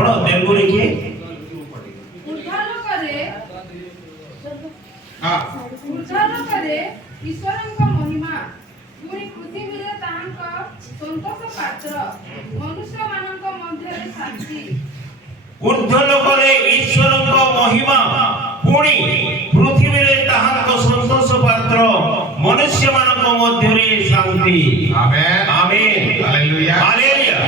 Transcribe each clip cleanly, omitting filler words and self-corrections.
ପଢ ତେଲୁଗୁ ଲେଖି ଉର୍ଦ୍ଧ୍ୱଲୋକରେ ଈଶ୍ୱରଙ୍କ ମହିମା ପୁଣି ପୃଥିବୀରେ ତାହାଙ୍କ ସନ୍ତୋଷ ପାତ୍ର ମନୁଷ୍ୟମାନଙ୍କ ମଧ୍ୟରେ ଶାନ୍ତି। ঊর্ধ্বলোকରେ ଈଶ୍ୱରଙ୍କ ମହିମା ପୁଣି ପୃଥିବୀରେ ତାହାଙ୍କ ସନ୍ତୋଷ ପାତ୍ର ମନୁଷ୍ୟମାନଙ୍କ ମଧ୍ୟରେ ଶାନ୍ତି। ఆమేన్ ఆమేన్ హల్లెలూయా హల్లెలూయా।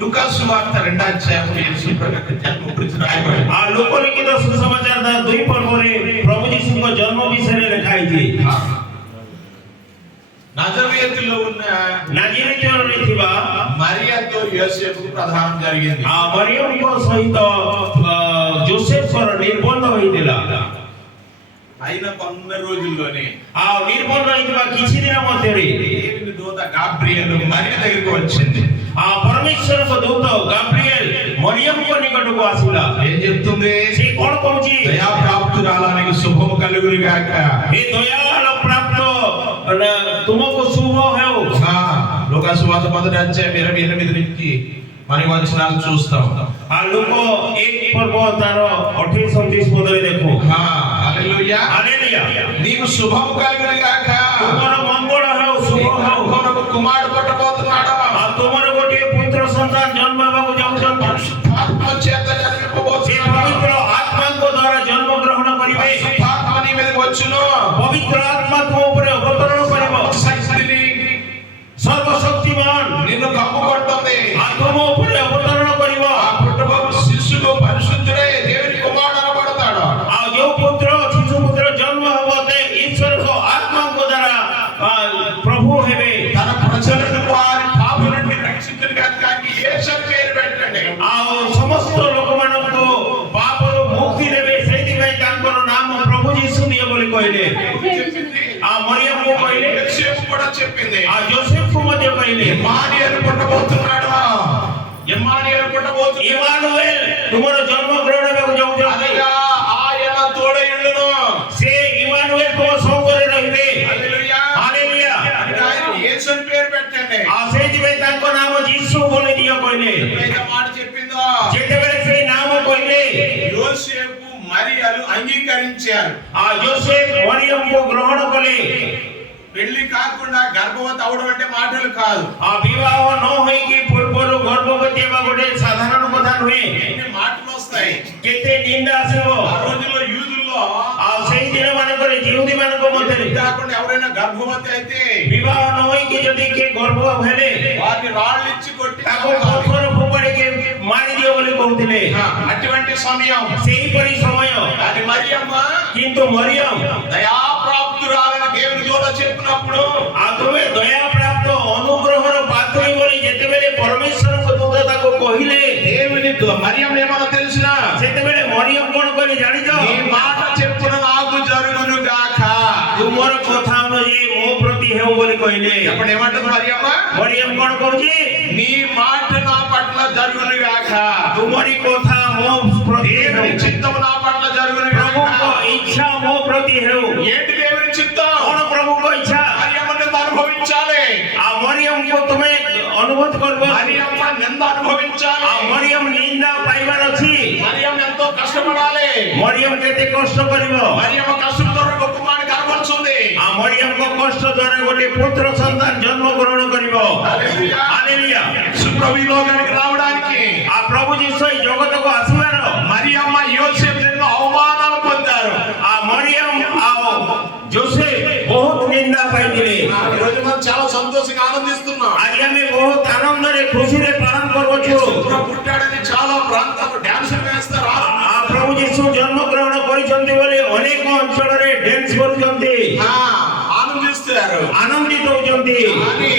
లూకా సువార్త 2వ అధ్యాయంలో యేసు ప్రభు జన్మ గురించి రాయబడింది. ఆ లోకలిఖిତ సుసమాచాର 2 ପର୍ବରେ ପ୍ରଭୁ ଯୀଶୁଙ୍କ ଜନ୍ମ ବିଷୟରେ ଲେଖା ହେଇଛି। నజరేతులో ఉన్న ନାଜିରେତରେ ଥିବା మరియతో యోసేపుకు ప్రధానం జరిగింది. ఆ మరియଙ୍କ ସହିତ ଜୋସେଫଙ୍କର ନିର୍ବନ୍ଧ ହୋଇଥିଲା। అయిన 11 రోజుల్లోనే ఆ నిର୍ବନ୍ଧ ହୋଇଥିବା କିଛି ଦିନ ମଧ୍ୟରେ దేవుని దూత గాబ్రియేలు మరియ దగ్గరికి వచ్చింది. ఆ పరమేశ్వరଙ୍କ ଦୂତ ଗାବ୍ରିଏଲ మరియଙ୍କ ନିକଟକୁ ଆସିଲା। ఏం చెప్తుంది? ସେ କଣ କହୁଛି? దయా ప్రాప్తురాలానికి శుభము కలుగును గాక। हे दयाल प्राप्त तुमको शुभ हेउ। లూకా సువార్త 1వ అధ్యాయం 28 నుంచి మనం వచనాలు చూస్తాం। ఆ లోక 1 పర్వ तार 28 29 పదରେ ଦେଖो। హల్లెలూయా హల్లెలూయా। నీకు శుభము కలుగును గాక। तुमर मंगल हेउ शुभ हेउ। కొనకు కుమారుడు పుట్టబోతున్నాడు। ఆ तुमर गोटे पुत्र संतान जन्म हेबाकु जाउछन। ఆత్మ చేత జన్మింపబోతున్నాడు। पवित्र आत्मा को द्वारा जन्म ग्रहण करिवे। ఆత్మ నీ మీదకి వచ్చును। पवित्र आत्मा तुम ऊपर अवतरण करिवो। శక్తిని सर्वशक्तिमान నిన్ను కమ్ముకుంటుంది। आ तुम ऊपर अवतरण करिवो। ఆ పుట్టబోవు శిశువు పరిశుద్ధుడై దేవుని కుమారుడు అనబడతాడు। आ जो पुत्र शिशु पुत्र जन्म होते ईश्वर को आत्मा को द्वारा प्रभु हेबे। తన ప్రజలను వారి పాపల నుండి రక్షించడానికి యేసు పేరు పెట్టండి। आ समस्त लोक मानन को पाप रो मुक्ति देबे सेति में तांकर नाम प्रभु यीशु दिए बोली कहले। आ मरियम को कहले। యోసేపు కూడా చెప్పింది। आ जोसेफ को मध्य कहले। ఇమ్మానుయేలు పుట్టబోతున్నాడు। ఇమ్మానుయేలు పుట్టబోతున్నాడు। इमानुएल तुमरो जन्म ग्रहण हेबाकु जाउछन। అనగా ఆయన తోడయుండును। से इमानुएल को संगरे रहिबे। Hallelujah hallelujah. అనగా ఆయన యేసు పేరు పెట్టండి। आ सेति में तांकर नाम यीशु बोली दियो कहले। ఏక మాట చెప్పిందో जेतेबेले से नाम कहले యోసేపు మరియలు అంగీకరించారు। आ जोसेफ मरियम को ग्रहण कले। పెళ్లి కాకుండా గర్భవతి అవడం అంటే మాటలు కాదు। आ विवाह न होई कि पूर्वरु गर्भवती हेबा गोटे साधारण कथा नुहे। ఎన్ని మాటలు వస్తాయి। केते निंदा आसीबो। ఆ రోజుల్లో యూదుల్లో आ सेही दिन मानकरे यहूदी मानक मध्यरे కాకుండా ఎవరైనా గర్భవతి అయితే विवाह न होई कि जदी के गर्भ हेले వారిని రాళ్ళు ఇచ్చి కొట్టి ताको पत्थर फोपाड़ी के मारी दियो बोली कहउतिले। అటువంటి సమయం सेही परी समय అది మరియమ్మ किंतु मरियम దయా ప్రాప్తురాలని దేవుని దూత చెప్పినప్పుడు आ तुमे दया प्राप्त अनुग्रहर पात्री बोली जेतेबेले परमेश्वर को दूत ताको कहिले దేవుని మరియమ్మ ఏమన్నా తెలిసినా सेतेबेले मरियम कोन कहि जानि जो ఈ మాట చెప్పున నాకు జరుగును గాక। तुमर कथा अनुଯାयी मो प्रति हेउ बोली कहिले। అప్పుడు ఏమంటుంది మరియమ్మ? मरियम कोन कहउची నీ మాట నా పట్ల జరుగును గాక। तुम्हारी कथा मो प्रति దేవుని हेउ। చిత్తము నా పట్ల జరుగును प्रभु గాక। को इच्छा मो प्रति हेउ। ఏంటి దేవుని చిత్తం? कौन प्रभु को इच्छा? మరియమ్మని అనుభవించాలి। आ मरियम को तुम्हें अनुभव करबो। మరియమ్మ నింద అనుభవించాలి। आ मरियम निंदा पाइबार अछि। మరియమ్మ ఎంతో కష్టపడాలి। मरियम केते कष्ट करिवो। మరియమ్మ కష్టం ద్వారా గొప్ప మాట కనబడుతుంది। आ मरियम को कष्ट द्वारा गोटे पुत्र संतान जन्म ग्रहण करिवो। హల్లెలూయా। हालेलुया। సుప్రభు ఈ లోకానికి రావడానికి आ प्रभु जीसु ई जगत को आसीबार మరియమ్మ యోసేపు ఎన్నో అవమానాలు పొందారు। आ मरियम आओ जोसेफ बहुत निंदा पाइथिले। ఈ రోజు మనం చాలా సంతోషంగా ఆనందిస్తున్నాం। आज हमें बहुत आनंद रे खुशी रे पालन करवछु। ప్రభు పుట్టాడని చాలా ప్రాంతాల్లో డాన్సులు వేస్తారు। आ प्रभु जीसु जन्म ग्रहण करिसंती बोली अनेक अंचल रे डांस करिसंती। ఆనందిస్తారు। आनंदित होचंती। కానీ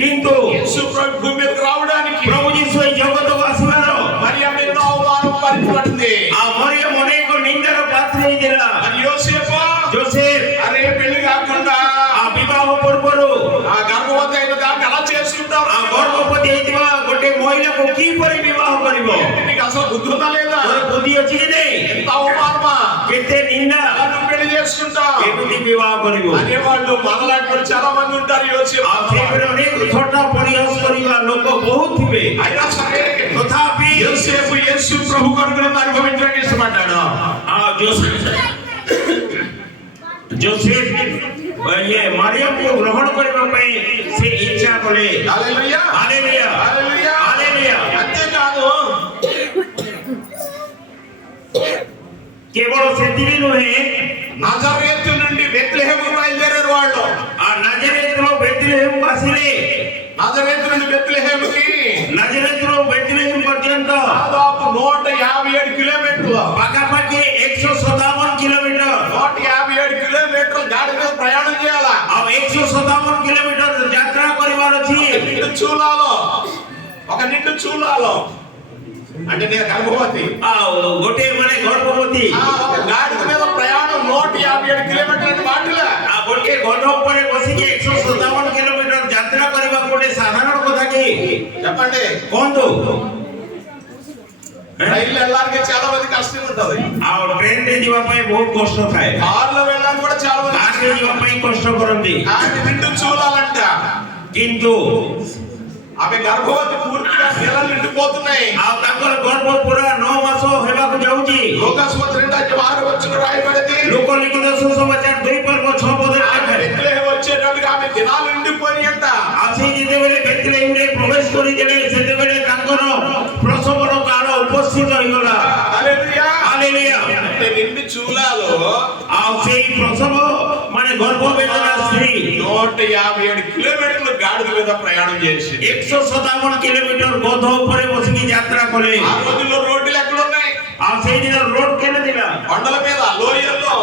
किंतु యేసు ప్రభు భూమి మీదకి రావడానికి प्रभु जीसु ई जगत को आसीबार మరియమ్మ ఎన్నో అవమానం పడింది। आ मरियम अनेक निंदार पात्र होइतिला। మరి యోసేపు जोसेफ అరే పెళ్లి కాకుండా आ विवाह पूर्वरु ఆ గర్భవతి అయిన దాన్ని ఎలా చేసుకుంటారు? आ गर्भवती हेतिबा गोटे महिला को की परि विवाह करिवो। నీకు అసలు బుద్ధి ఉందా లేదా? तोर बुद्धि अछि कि नै? ఎంత అవమానమా? केते निंदा నువ్వు పెళ్లి చేసుకుంటావు एकुति विवाह करिवो। అనేవాళ్ళు మనలాంటి చాలా మంది ఉంటారు। యోసేపు आ सेबरे अनेक छोटा परिहास करिवा लोक बहुत थिबे। అయినా సరే तथापि యోసేపు యేసు యేసు ప్రభు కొరకు అనుభవించడానికి ఇష్టపడ్డాడు. ఆ जोसेफ ये मरियम को ग्रहण करने में से इच्छा करे। Hallelujah hallelujah hallelujah hallelujah. అంతే కాదు, केवल सेतिवी नुहे నజరేతు నుండి బెత్లెహేము బయలుదేరారు వాళ్ళు. ఆ నజరేతులో బెత్లెహేము వాసిలే, నజరేతు నుండి బెత్లెహేముకి నజరేతులో బెత్లెహేము పర్యంత దాదాపు 157 కిలోమీటర్లు, పాకాపాకి 157 కిలోమీటర్, 157 కిలోమీటర్లు గాడి మీద ప్రయాణం చేయాలా. ఆ 157 కిలోమీటర్ యాత్ర କରିବାର ଅଛି। ఒక నిండు చూలాలో అంటే నేను గర్భవతి, ఆ గొటే মানে గర్భవతి, ఒక గాడి మీద ప్రయాణం 157 కిలోమీటర్ల మాటల ఆ గొటే గొడ్డ ଉପରେ ବସିକି 157 కిలోమీటర్ ଯାତ୍ରା କରିବା ଗୋଟେ ସାଧାରଣ କଥା କି? చెప్పండి. କୁହନ୍ତୁ। రైలు వెళ్ళడానికి చాలా మంది కష్టం ఉంటది, ఆ ట్రైన్ ରେ ଯିବା ପାଇଁ ବହୁତ କଷ୍ଟ ଥାଏ, కార్లో వెళ్ళడానికి కూడా చాలా మంది କାର୍ ରେ ଯିବା ପାଇଁ କଷ୍ଟ କରନ୍ତି। ఆమె నిండు చూలాలంట, କିନ୍ତୁ ఆమె గర్భవతి పూర్తిగా నెలలు నిండిపోతున్నాయి. ଆଉ ତାଙ୍କର ଗର୍ଭ ପୁରା 9 ମାସ ହେବାକୁ ଯାଉଛି। లోకాసువార్త 2:6 రాయబడింది. ଲୋକଲିଖିତ ସୁସମାଚାର 2:6 ପଦରେ ఆమె ଲେଖା బెత్లెహేము వచ్చేటప్పుడు ఆమె దినాలు నిండిపోయి అంట. ଆସି ଯେତେବେଳେ ବେଥଲେହେମରେ ପ୍ରବେଶ କରିଥିଲେ ସେତେବେଳେ ତାଙ୍କର ପ୍ରସବର କାଳ ଉପସ୍ଥିତ ହୋଇଗଲା। హల్లెలూయా ହାଲେଲୁୟା। అంటే నిండు చూలాలో ଆଉ ସେଇ ପ୍ରସବ ମାନେ ଗର୍ଭ ବେଦନା ସ୍ତ୍ରୀ 157 కిలోమీటర్లు గాడిద మీద ప్రయాణం చేసి 157 କିଲୋମିଟର ଗଧ ଉପରେ ବସିକି ଯାତ୍ରା କଲେ। ఆ రోజుల్లో రోడ్లు ఎక్కడ ఉన్నాయి? ଆଉ ସେଇଦିନ ରୋଡ କେତେ ଥିଲା? కొండల మీద, లోయల్లో,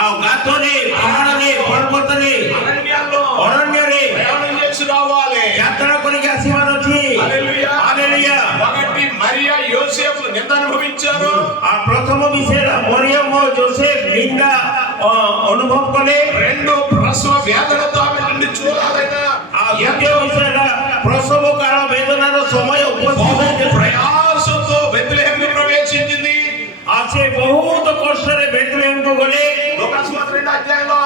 ଆଉ ଗାତରେ, ପାହାଡ଼ରେ, ପର୍ବତରେ, అరణ్యాల్లో ଅରଣ୍ୟରେ ప్రయాణం చేసి రావాలి. ଯାତ୍ରା କରିକି ଆସିବାର ଅଛି। హల్లెలూయా ହାଲେଲୁୟା। ఒకటి మరియా యోసేపులు నింద అనుభవించారు. ఆ ପ୍ରଥମ ବିଷୟ ମରିୟମ ଓ ଯୋସେଫ ନିନ୍ଦା ଅନୁଭବ କଲେ। రెండు ప్రసవ వేదనతో ఆమె నిండు చూలాలైనా ଆଉ ଦ୍ୱିତୀୟ ବିଷୟ ହେଲା ପ୍ରସବ କାଳ ବେଦନାର ସମୟ ଉପସ୍ଥିତ ప్రయాసంతో బెత్లెహేము ప్రవేశించింది. ଆଉ ସେ ବହୁତ କଷ୍ଟରେ ବେଥଲେହେମକୁ ଗଲେ। లోకాసువార్త 2:5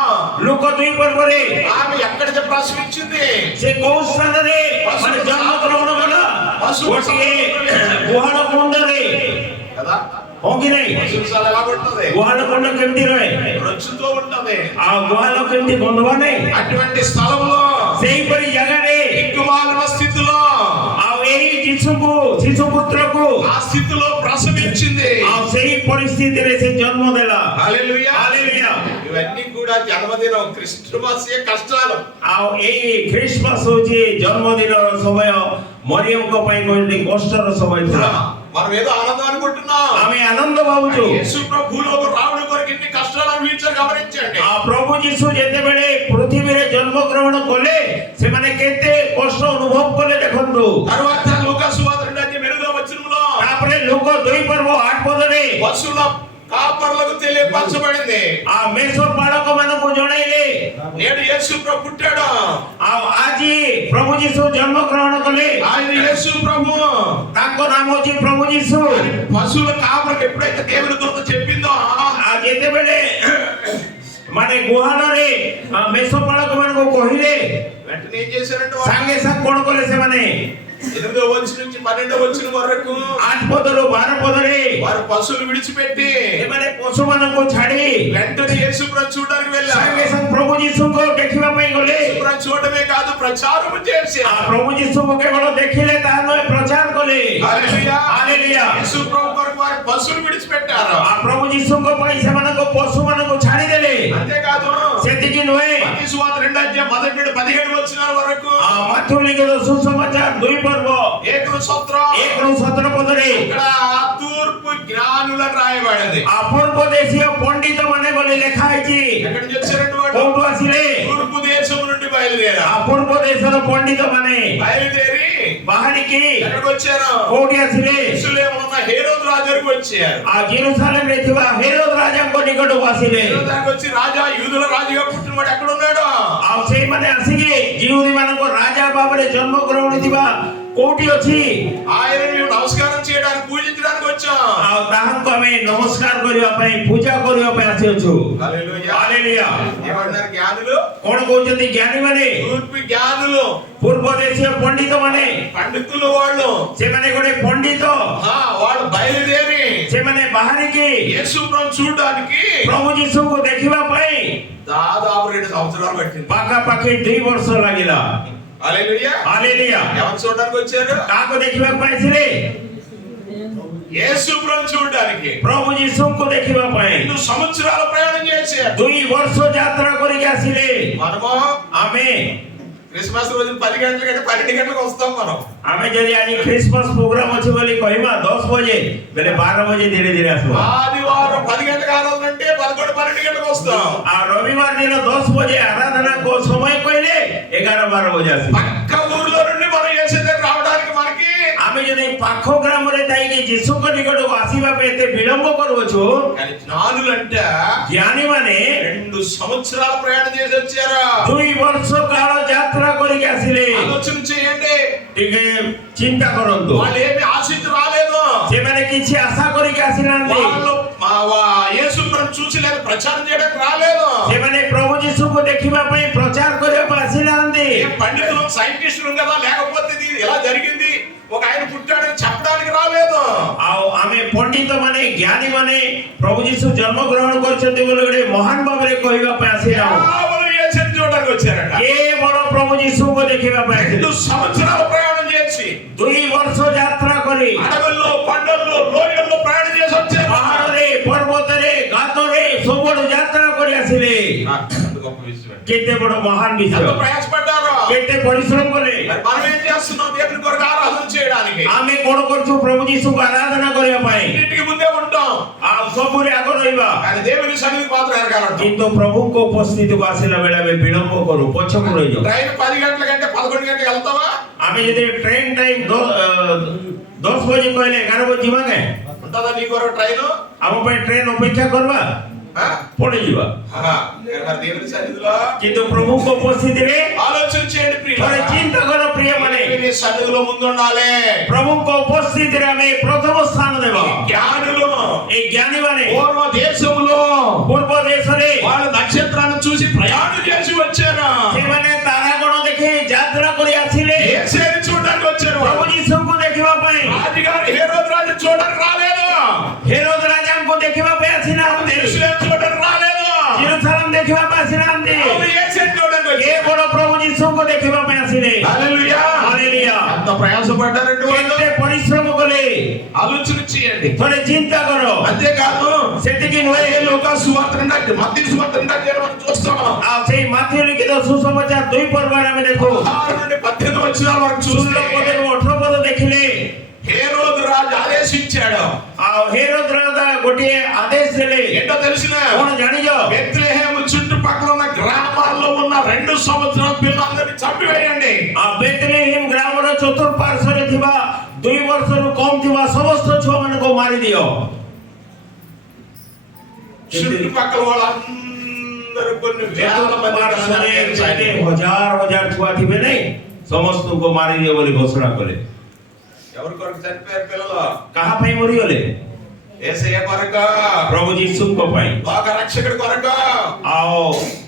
ଲୁକ 2 ପର୍ବରେ ఆమె ఎక్కడ ప్రసవించింది? ସେ କୋଉ ସ୍ଥାନରେ ମାନେ ଜନ୍ମ ଗ୍ରହଣ କଲା? ଗୋଟିଏ ଗୁହାଳ କୁଣ୍ଡରେ, కదా ହଁ କି ନାହିଁ? పశుశాల ఎలా ఉంటది? ଗୁହାଳ କୁଣ୍ଡ କେମିତି ରହେ? రొచ్చుతో ఉంటది. ଆଉ ଗୁହାଳ କେମିତି ଗନ୍ଧବା ନାହିଁ? అటువంటి స్థలంలో ସେଇପରି ଜାଗାରେ దిక్కుమాలిన స్థితిలో ଆଉ ଏଇ ଶିଶୁ ପୁତ୍ରକୁ ఆ స్థితిలో ప్రసవించింది. ଆଉ ସେଇ ପରିସ୍ଥିତିରେ ସେ ଜନ୍ମ ଦେଲା। హల్లెలూయా ହାଲେଲୁୟା। ఇవన్నీ కూడా జన్మదినం, క్రిస్మస్ కష్టాలు. ଆଉ ଏଇ ଖ୍ରୀଷ୍ଟମାସ ହଉଛି ଜନ୍ମଦିନର ସମୟ। ମରିୟମଙ୍କ ପାଇଁ କହିଲେ କଷ୍ଟର ସମୟ ଥିଲା। మనం ఏదో ఆనందం అనుకుంటున్నాం. ଆମେ ଆନନ୍ଦ ଭାବୁଛୁ। యేసు ప్రభు భూలోక రావడం కొరకు ఎన్ని కష్టాలు అనుభవించారు గమనించండి. ଆଉ ପ୍ରଭୁ ଯୀଶୁ ଯେତେବେଳେ ପୃଥିବୀରେ ଜନ୍ମ ଗ୍ରହଣ କଲେ ସେମାନେ କେତେ କଷ୍ଟ ଅନୁଭବ କଲେ ଦେଖନ୍ତୁ। తర్వాత లూకాసువార్త 2:8 ତାପରେ ଲୁକ 2 ପର୍ବ 8 ପଦରେ పశువుల కాపర్లకు తెలియపరచబడింది. ఆ మేଷ ପାଳକ ମାନଙ୍କୁ ଜଣାଇଲେ నేడు యేసు ప్రభు పుట్టాడు. ଆଉ ଆଜି ପ୍ରଭୁ ଯୀଶୁ ଜନ୍ମ ଗ୍ରହଣ କଲେ। ఆయన యేసు ప్రభు. ତାଙ୍କ ନାମ ହଉଛି ପ୍ରଭୁ ଯୀଶୁ। పశువుల కాపరికి ఎప్పుడైతే దేవుని దూత చెప్పిందో ଆଉ ଯେତେବେଳେ ମାନେ ଗୁହାଳରେ ମେଷ ପାଳକ ମାନଙ୍କୁ କହିଲେ వెంటనే ఏం చేశారంటే ସାଙ୍ଗେ ସାଙ୍ଗେ କଣ କଲେ ସେମାନେ? 8వ వచనం నుంచి 12వ వచనం వరకు 8 ପଦରୁ 12 ପଦରେ వారు పశువులు విడిచిపెట్టి ସେମାନେ ପଶୁମାନଙ୍କୁ ଛାଡ଼ି వెంటనే యేసు ప్రభు చూడడానికి వెళ్ళారు. ସାଙ୍ଗେ ସାଙ୍ଗେ ପ୍ରଭୁ ଯୀଶୁଙ୍କୁ ଦେଖିବା ପାଇଁ ଗଲେ। యేసు ప్రభు చూడమే కాదు, ప్రచారం చేశారు. ଆଉ ପ୍ରଭୁ ଯୀଶୁଙ୍କୁ କେବଳ ଦେଖିଲେ ତାହା ନୁହେଁ, ప్రచాର କଲେ। హల్లెలూయా ହାଲେଲୁୟା। యేసు ప్రభు కొరకు వారు పశువులు విడిచిపెట్టారు. ଆଉ ପ୍ରଭୁ ଯୀଶୁଙ୍କ ପାଇଁ ସେମାନଙ୍କୁ ପଶୁମାନଙ୍କୁ ଛାଡ଼ିଦେଲେ। అంతేకాదు ସେତିକି ନୁହେଁ, మత్తయి సువార్త 2:17 వచనాల వరకు ମାଥ୍ୟୁ ଲିଖିତ ସୁସମାଚାର 2 ପର୍ବ ఏకరు సత్ర 1ରୁ 17 పଦରେ ఇక్కడ తూర్పు జ్ఞానులకు రాయబడింది. ଅପୂର୍ବ ଦେଶୀୟ ପଣ୍ଡିତ ମାନେ ବୋଲି ଲେଖା ହେଇଛି। ఎక్కడి నుంచి వచ్చారంటే వాడు କୋଉଠୁ ଆସିଲେ? తూర్పు దేశం నుండి బయలుదేరారు. ଅପୂର୍ବ ଦେଶର ପଣ୍ଡିତ ମାନେ బయలుదేరి ବାହାରିକି ఎక్కడికి వచ్చారు? କୋଉଠି ଆସିଲେ? యెరూషలేములో ఉన్న హేరోదు రాజు దగ్గరికి వచ్చారు. ଆଉ ଜେରୁସାଲେମରେ ଥିବା ହେରୋଦ ରାଜାଙ୍କ ନିକଟକୁ ଆସିଲେ। హేరోదు దగ్గరికి వచ్చి రాజా, యూదుల రాజుగా పుట్టినవాడు ఎక్కడ ఉన్నాడు? ଆଉ ସେଇମାନେ ଆସିକି ଜିହୁଦୀ ମାନଙ୍କ ରାଜା ଭାବରେ ଜନ୍ମ ଗ୍ରହଣ ଥିବା କୋଉଠି ଅଛି? ఆయనని మేము నమస్కారం చేయడానికి, పూజించడానికి వచ్చాం. ଆଉ ତାହାଙ୍କୁ ଆମେ ନମସ୍କାର କରିବା ପାଇଁ, ପୂଜା କରିବା ପାଇଁ ଆସିଅଛୁ। హల్లెలూయా ହାଲେଲୁୟା। ఏమన్నారు జ్ఞానులు? କଣ କହୁଛନ୍ତି ଜ୍ଞାନୀ ମାନେ? తూర్పు జ్ఞానులు, ପୂର୍ବ ଦେଶୀୟ ପଣ୍ଡିତ ମାନେ, పండితులు వాళ్ళు ସେମାନେ ଗୋଟେ ପଣ୍ଡିତ। వాళ్ళు బయలుదేరి ସେମାନେ ବାହାରିକି యేసు ప్రభువును చూడడానికి ପ୍ରଭୁ ଯୀଶୁଙ୍କୁ ଦେଖିବା ପାଇଁ దాదాపు 2 సంవత్సరాలు పట్టింది. ପାଖାପାଖି 2 ବର୍ଷ ଲାଗିଲା। హల్లెలూయా. ହାଲେଲୁୟା। ఎవరు చూడడానికి వచ్చారు? କାହାକୁ ଦେଖିବାକୁ ପାଇଥିଲେ? యేసు ప్రభువును చూడడానికి ପ୍ରଭୁ ଯୀଶୁଙ୍କୁ ଦେଖିବା ପାଇଁ 2 సంవత్సరాల ప్రయాణం చేశారు. 2 ବର୍ଷ ଯାତ୍ରା କରିକି ଆସିଲେ। మనము ଆମେ క్రిస్మస్ రోజు 10 గంటల కంటే 12 గంటలకు వస్తాం మనం. ଆମେ ଯଦି ଆଜି ଖ୍ରୀଷ୍ଟମାସ ପ୍ରୋଗ୍ରାମ ଅଛି ବୋଲି କହିବା 10 ବଜେ ବେଲେ 12 ବଜେ ଧୀରେ ଧୀରେ ଆସିବା। ఆదివారం 10 గంటలకు ఆరాధన అంటే 11 12 గంటలకు వస్తాం. ఆ రవివార ଦିନ 10 ବଜେ ଆରାଧନା को समय କହିଲେ 11 12 ବଜେ ଆସିବା। పక్క ఊర్లో నుండి మనం యేసు దగ్గర రావడానికి మనకి ଆମେ ଯଦି ପାଖ ଗ୍ରାମରେ ଥାଇକି ଯୀଶୁଙ୍କ ନିକଟକୁ ଆସିବା ପାଇଁ ଏତେ ବିଳମ୍ବ କରୁଅଛୁ, కానీ జ్ఞానులంట ଜ୍ଞାନୀ ମାନେ 2 సంవత్సరాల ప్రయాణం చేసి వచ్చారు. 2 ବର୍ଷ କାଳ ଯାତ୍ରା କରିକି ଆସିଲେ। ఆలోచన చేయండి. ଟିକେ ଚିନ୍ତା କରନ୍ତୁ, వాళ్ళు ఏమి ఆశించి రాలేదు. ସେମାନେ କିଛି ଆଶା କରିକି ଆସିନାହାନ୍ତି। వాళ్ళు యేసు ప్రభువును చూసి లేదా ప్రచారం చేయడానికి రాలేదు. ସେମାନେ ପ୍ରଭୁ ଯୀଶୁଙ୍କୁ ଦେଖିବା ପାଇଁ ପ୍ରଚାର କରିବା ପାଇଁ ଆସିନାହାନ୍ତି। ఏ పండితులు సైంటిస్టులు కదా, లేకపోతే ఇది ఎలా జరిగింది ఒక ఆయన పుట్టాడని చెప్పడానికి రాలేదు. ଆଉ ଆମେ ପଣ୍ଡିତ ମାନେ ଜ୍ଞାନୀ ମାନେ ପ୍ରଭୁ ଯୀଶୁ ଜନ୍ମ ଗ୍ରହଣ କରିଛନ୍ତି ବୋଲି ଗୋଟେ ମହାନ ଭାବରେ କହିବା ପାଇଁ ଆସିନାହୁଁ। కేవలం యేసుని చూడడానికి వచ్చారట. କେବଳ ପ୍ରଭୁ ଯୀଶୁଙ୍କୁ ଦେଖିବା ପାଇଁ 2 ଆସିଲେ। సంవత్సరాల ప్రయాణం చేసి 2 ବର୍ଷ ଯାତ୍ରା କରି అడవుల్లో పండల్లో లోయల్లో ప్రయాణం చేసి వచ్చారు. ପାହାଡ଼ରେ ପର୍ବତରେ ଗାତରେ ସବୁଆଡୁ ଯାତ୍ରା କରି ଆସିଲେ। ఎంత గొప్ప విషయం అండి. କେତେ ବଡ ମହାନ ବିଷୟ, ఎంత ప్రయాసపడ్డారు. କେତେ ପରିଶ୍ରମ କଲେ। మరి మనం ఏం చేస్తున్నాం దేవుని కొరకు ఆరాధన చేయడానికి? ଆମେ କଣ କରୁଛୁ? ପ୍ରଭୁ ଯୀଶୁଙ୍କୁ ଆରାଧନା କରିବା ପାଇଁ ఇంటికి ముందే ఉంటాం, ଆଉ ସବୁରେ ଆଗ ରହିବା, కానీ దేవుని సన్నిధికి మాత్రం ఎరగాలంటాం. କିନ୍ତୁ ପ୍ରଭୁଙ୍କ ଉପସ୍ଥିତିକୁ ଆସିଲା ବେଳେ ଆମେ ବିଳମ୍ବ କରୁ, ପଛକୁ ରହିଯାଉ। ట్రైన్ 10 గంటల కంటే 11 గంటలకు వెళ్తావా? ଆମେ ଯଦି ଟ୍ରେନ ଟାଇମ 10 ବଜେ କହିଲେ 11 ବଜେ ଯିବା କାଇଁ? ఉంటుందా నీ కొరకు ట్రైన్? ଆମ ପାଇଁ ଟ୍ରେନ ଅପେକ୍ଷା କରିବା, ପଡିଯିବା। మరి దేవుని సన్నిధిలో କିନ୍ତୁ ପ୍ରଭୁଙ୍କ ଉପସ୍ଥିତିରେ ఆలోచన చేయండి ప్రియులారా. ଥରେ ଚିନ୍ତା କର ପ୍ରିୟ ମାନେ, దేవుని సన్నిధిలో ముందు ఉండాలి. ପ୍ରଭୁଙ୍କ ଉପସ୍ଥିତିରେ ଆମେ ପ୍ରଥମ ସ୍ଥାନ ଦେବା। జ్ఞానులు ଏ ଜ୍ଞାନୀ ମାନେ పూర్వ దేశంలో ପୂର୍ବ ଦେଶରେ వాళ్ళ నక్షత్రాన్ని చూసి ప్రయాణం చేసి వచ్చారు. ସେମାନେ ତାରାଗଣ ଦେଖି ଯାତ୍ରା କରି ଆସିଲେ యేసుని చూడడానికి వచ్చారు. ପ୍ରଭୁ ଯୀଶୁଙ୍କୁ ଦେଖିବା ପାଇଁ। రాజుగారు హేరోదు రాజు చూడడానికి రాలేదు. ହେରୋଦ ରାଜାଙ୍କୁ ଦେଖିବା ପାଇଁ ଆସିନାହାନ୍ତି, యెరూషలేము చూడడానికి రాలేదు. ଜେରୁସାଲେମ ଦେଖିବା ପାଇଁ ଆସିନାହାନ୍ତି, వాళ్ళు యేసుని చూడడానికి వచ్చారు. କେବଳ ପ୍ରଭୁ ଯୀଶୁଙ୍କୁ ଦେଖିବା ପାଇଁ ଆସିଲେ। హల్లెలూయా. ହାଲେଲୁୟା। ఎంత ప్రయాసపడ్డారంటే వాళ్ళు. କେତେ ପରିଶ୍ରମ କଲେ ఆలోచన చేయండి. ଥରେ ଚିନ୍ତା କର। అంతేకాదు ସେତିକି నୁହେଁ, లూకా సువార్త మత్తయి సువార్త మనం చూస్తాం. ଆଉ ସେଇ ମାଥ୍ୟୁ ଲିଖିତ ସୁସମାଚାର 2 ପର୍ବରେ ଆମେ ଦେଖୁ 6 నుండి 18 వచనాల వరకు చూస్తే 16 ପଦରୁ 18 ପଦ ଦେଖିଲେ హేరోదు రాజు ఆదేశించాడు. ଆଉ ହେରୋଦ ରାଜା ଗୋଟିଏ ଆଦେଶ ଦେଲେ। ఏంటో తెలిసిన କଣ ଜାଣିଛ? బెత్లెహేము చుట్టుపక్కల ఉన్న గ్రామాల్లో ఉన్న 2 సంవత్సరాల పిల్లలందరినీ చంపివేయండి. ଆଉ ବେତଲେହେମ ଗ୍ରାମର ଚତୁଃପାର୍ଶ୍ୱରେ ଥିବା 2 ବର୍ଷରୁ କମ ଥିବା ସମସ୍ତ ଛୁଆମାନଙ୍କୁ ମାରିଦିଅ। చుట్టుపక్కల వాళ్ళందరూ కొన్ని వేల మంది ଚତୁଃପାର୍ଶ୍ୱରେ ଯେତେ ହଜାର ହଜାର ଛୁଆ ଥିବେ ନାଇଁ, ସମସ୍ତଙ୍କୁ ମାରିଦିଅ ବୋଲି ଘୋଷଣା କଲେ। ఎవరి కొరకు చనిపోయారు పిల్లలు? କାହା ପାଇଁ ମରିଗଲେ? యేసయ్య కొరకు, ପ୍ରଭୁ ଯୀଶୁଙ୍କ ପାଇଁ, లోక రక్షకుడి కొరకు. ଆଉ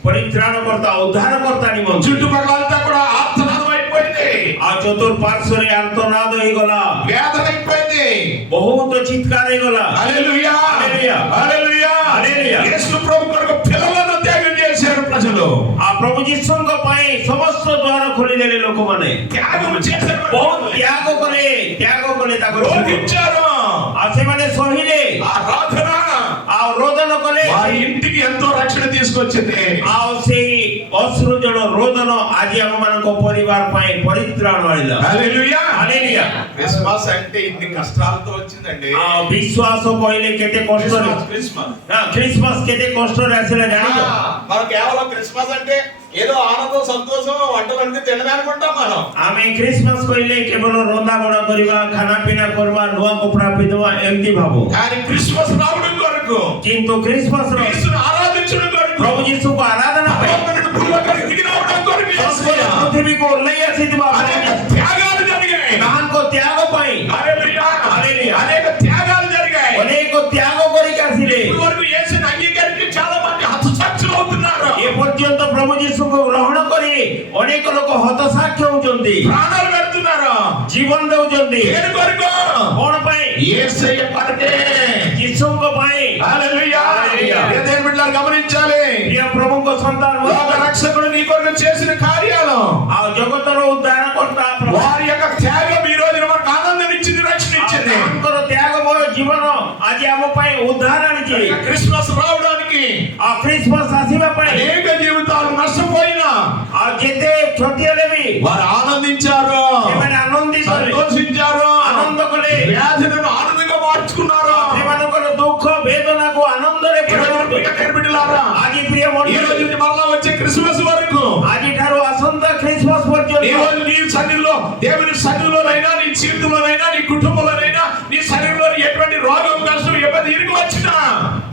ପରିତ୍ରାଣକର୍ତ୍ତା ଉଦ୍ଧାରକର୍ତ୍ତା ନିମନ୍ତେ। చుట్టుపక్కల అంతా కూడా ఆర్తనాదం అయిపోయింది. ଆଉ ଚତୁଃପାର୍ଶ୍ୱରେ ଆର୍ତ୍ତନାଦ ହେଇଗଲା, వేదన అయిపోయింది. ବହୁତ ଚିତ୍କାର ହେଇଗଲା। హల్లెలూయా. హల్లెలూయా. హల్లెలూయా. హల్లెలూయా. యేసు ప్రభు కొరకు పిల్లలను త్యాగం చేశారు ప్రజలు. ଆଉ ପ୍ରଭୁ ଯୀଶୁଙ୍କ ପାଇଁ ସମସ୍ତ ଦ୍ୱାର ଖୋଲିଦେଲେ ଲୋକମାନେ। త్యాగం చేశారు. ବହୁତ ତ୍ୟାଗ କଲେ ତାଙ୍କର ଜୀବନ। రోధించారు. ଆଉ ସେମାନେ ସହିଲେ, ఆరాధన ଆଉ ରୋଦନ କଲେ। వారి ఇంటికి ఎంతో రక్షణ తీసుకొచ్చింది. ଆଉ ସେଇ ଅଶ୍ରୁଜଳ ରୋଦନ ଆଜି ଆମ ମାନଙ୍କ ପରିବାର ପାଇଁ ପରିତ୍ରାଣ ଆଣିଲା। హల్లెలూయా. ହାଲେଲୁୟା। క్రిస్మస్ అంటే ఇన్ని కష్టాలతో వచ్చిందండి. ଆଉ ବିଶ୍ୱାସ କହିଲେ କେତେ କଷ୍ଟରେ, క్రిస్మస్ ଖ୍ରୀଷ୍ଟମାସ କେତେ କଷ୍ଟରେ ଆସିଲା ଜାଣିଛ? మనం కేవలం క్రిస్మస్ అంటే ఏదో ఆనందం సంతోషం వంటలు అన్ని తినమే అనుకుంటాం మనం. ଆମେ ଖ୍ରୀଷ୍ଟମାସ କହିଲେ କେବଳ ରନ୍ଧାବଢ଼ା କରିବା, ଖାନା ପିନା କରିବା, ନୂଆ କପଡ଼ା ପିନ୍ଧିବା ଏମିତି ଭାବୁ। కానీ క్రిస్మస్ రావడం కొరకు, କିନ୍ତୁ ଖ୍ରୀଷ୍ଟମାସର యేసును ఆరాధించడం కొరకు, ପ୍ରଭୁ ଯୀଶୁଙ୍କୁ ଆରାଧନା ପାଇଁ భగవంతుని భూలోకానికి దిగి రావడం కొరకు యేసయ్య ପୃଥିବୀକୁ ଓହ୍ଲାଇ ଆସିଥିବା అనేక త్యాగాలు జరిగాయి. ତାହାଙ୍କ ତ୍ୟାଗ ପାଇଁ హల్లెలూయా. హల్లెలూయా. అనేక త్యాగాలు జరిగాయి. ଅନେକ ତ୍ୟାଗ କରିକି ଆସିଲେ। ఇప్పుడు వరకు యేసుని అంగీకరించి చాలా మంది హతసాక్షులు అవుతున్నారు. ଏ పର୍ଯ୍ୟନ୍ତ ପ୍ରଭୁ ଯୀଶୁଙ୍କୁ ଗ୍ରହଣ କରି ଅନେକ ଲୋକ ହତସାକ୍ଷ୍ୟ ହଉଛନ୍ତି, ప్రాణాలు పెడుతున్నారు. ଜୀବନ ଦଉଛନ୍ତି। దేని కొరకు? କଣ ପାଇଁ? యేసయ్య కొరకే. రక్షకుడు నీ కొరకు చేసిన కార్యాలు, ఆ జగత్తର ଉଦ୍ଧାରକର୍ତ୍ତା ପ୍ରଭୁ వారి యొక్క త్యాగం ఈ రోజున మనకు ఆనందం ఇచ్చింది, రక్షణ ఇచ్చింది. ତାଙ୍କର ତ୍ୟାଗମୟ ଜୀବନ ଆଜି ଆମ ପାଇଁ ଉଦ୍ଧାର ଆଣିଛି। క్రిస్మస్ రావడానికి ଆଉ ଖ୍ରୀଷ୍ଟମାସ ଆସିବା ପାଇଁ అనేక జీవితాలు నష్టపోయినా ଆଉ ଯେତେ କ୍ଷତି ହେଲେ ବି వారు ఆనందించారు, ସେମାନେ ଆନନ୍ଦିତ ହେଲେ, సంతోషించారు, ଆନନ୍ଦ କଲେ, వ్యాధులను ఆనందంగా మార్చుకున్నారు. ସେମାନଙ୍କର ଦୁଃଖ ବେଦନାକୁ ଆନନ୍ଦରେ ପରିଣତ କଲେ। బిడ్డలారా, ଆଜି ପ୍ରିୟ ఈ ମଣ୍ଡଳୀ, రోజు నుంచి మరలా వచ్చే క్రిస్మస్ వరకు ଆଜିଠାରୁ ଆସନ୍ତା ଖ୍ରୀଷ୍ଟମାସ ఈ ପର୍ଯ୍ୟନ୍ତ రోజు నీ సన్నిధిలో, దేవుని సన్నిధిలోనైనా, నీ జీవితంలోనైనా, నీ కుటుంబంలోనైనా, నీ శరీరంలో ఎటువంటి రోగం, కష్టం, ఇబ్బంది ఇరుకు వచ్చినా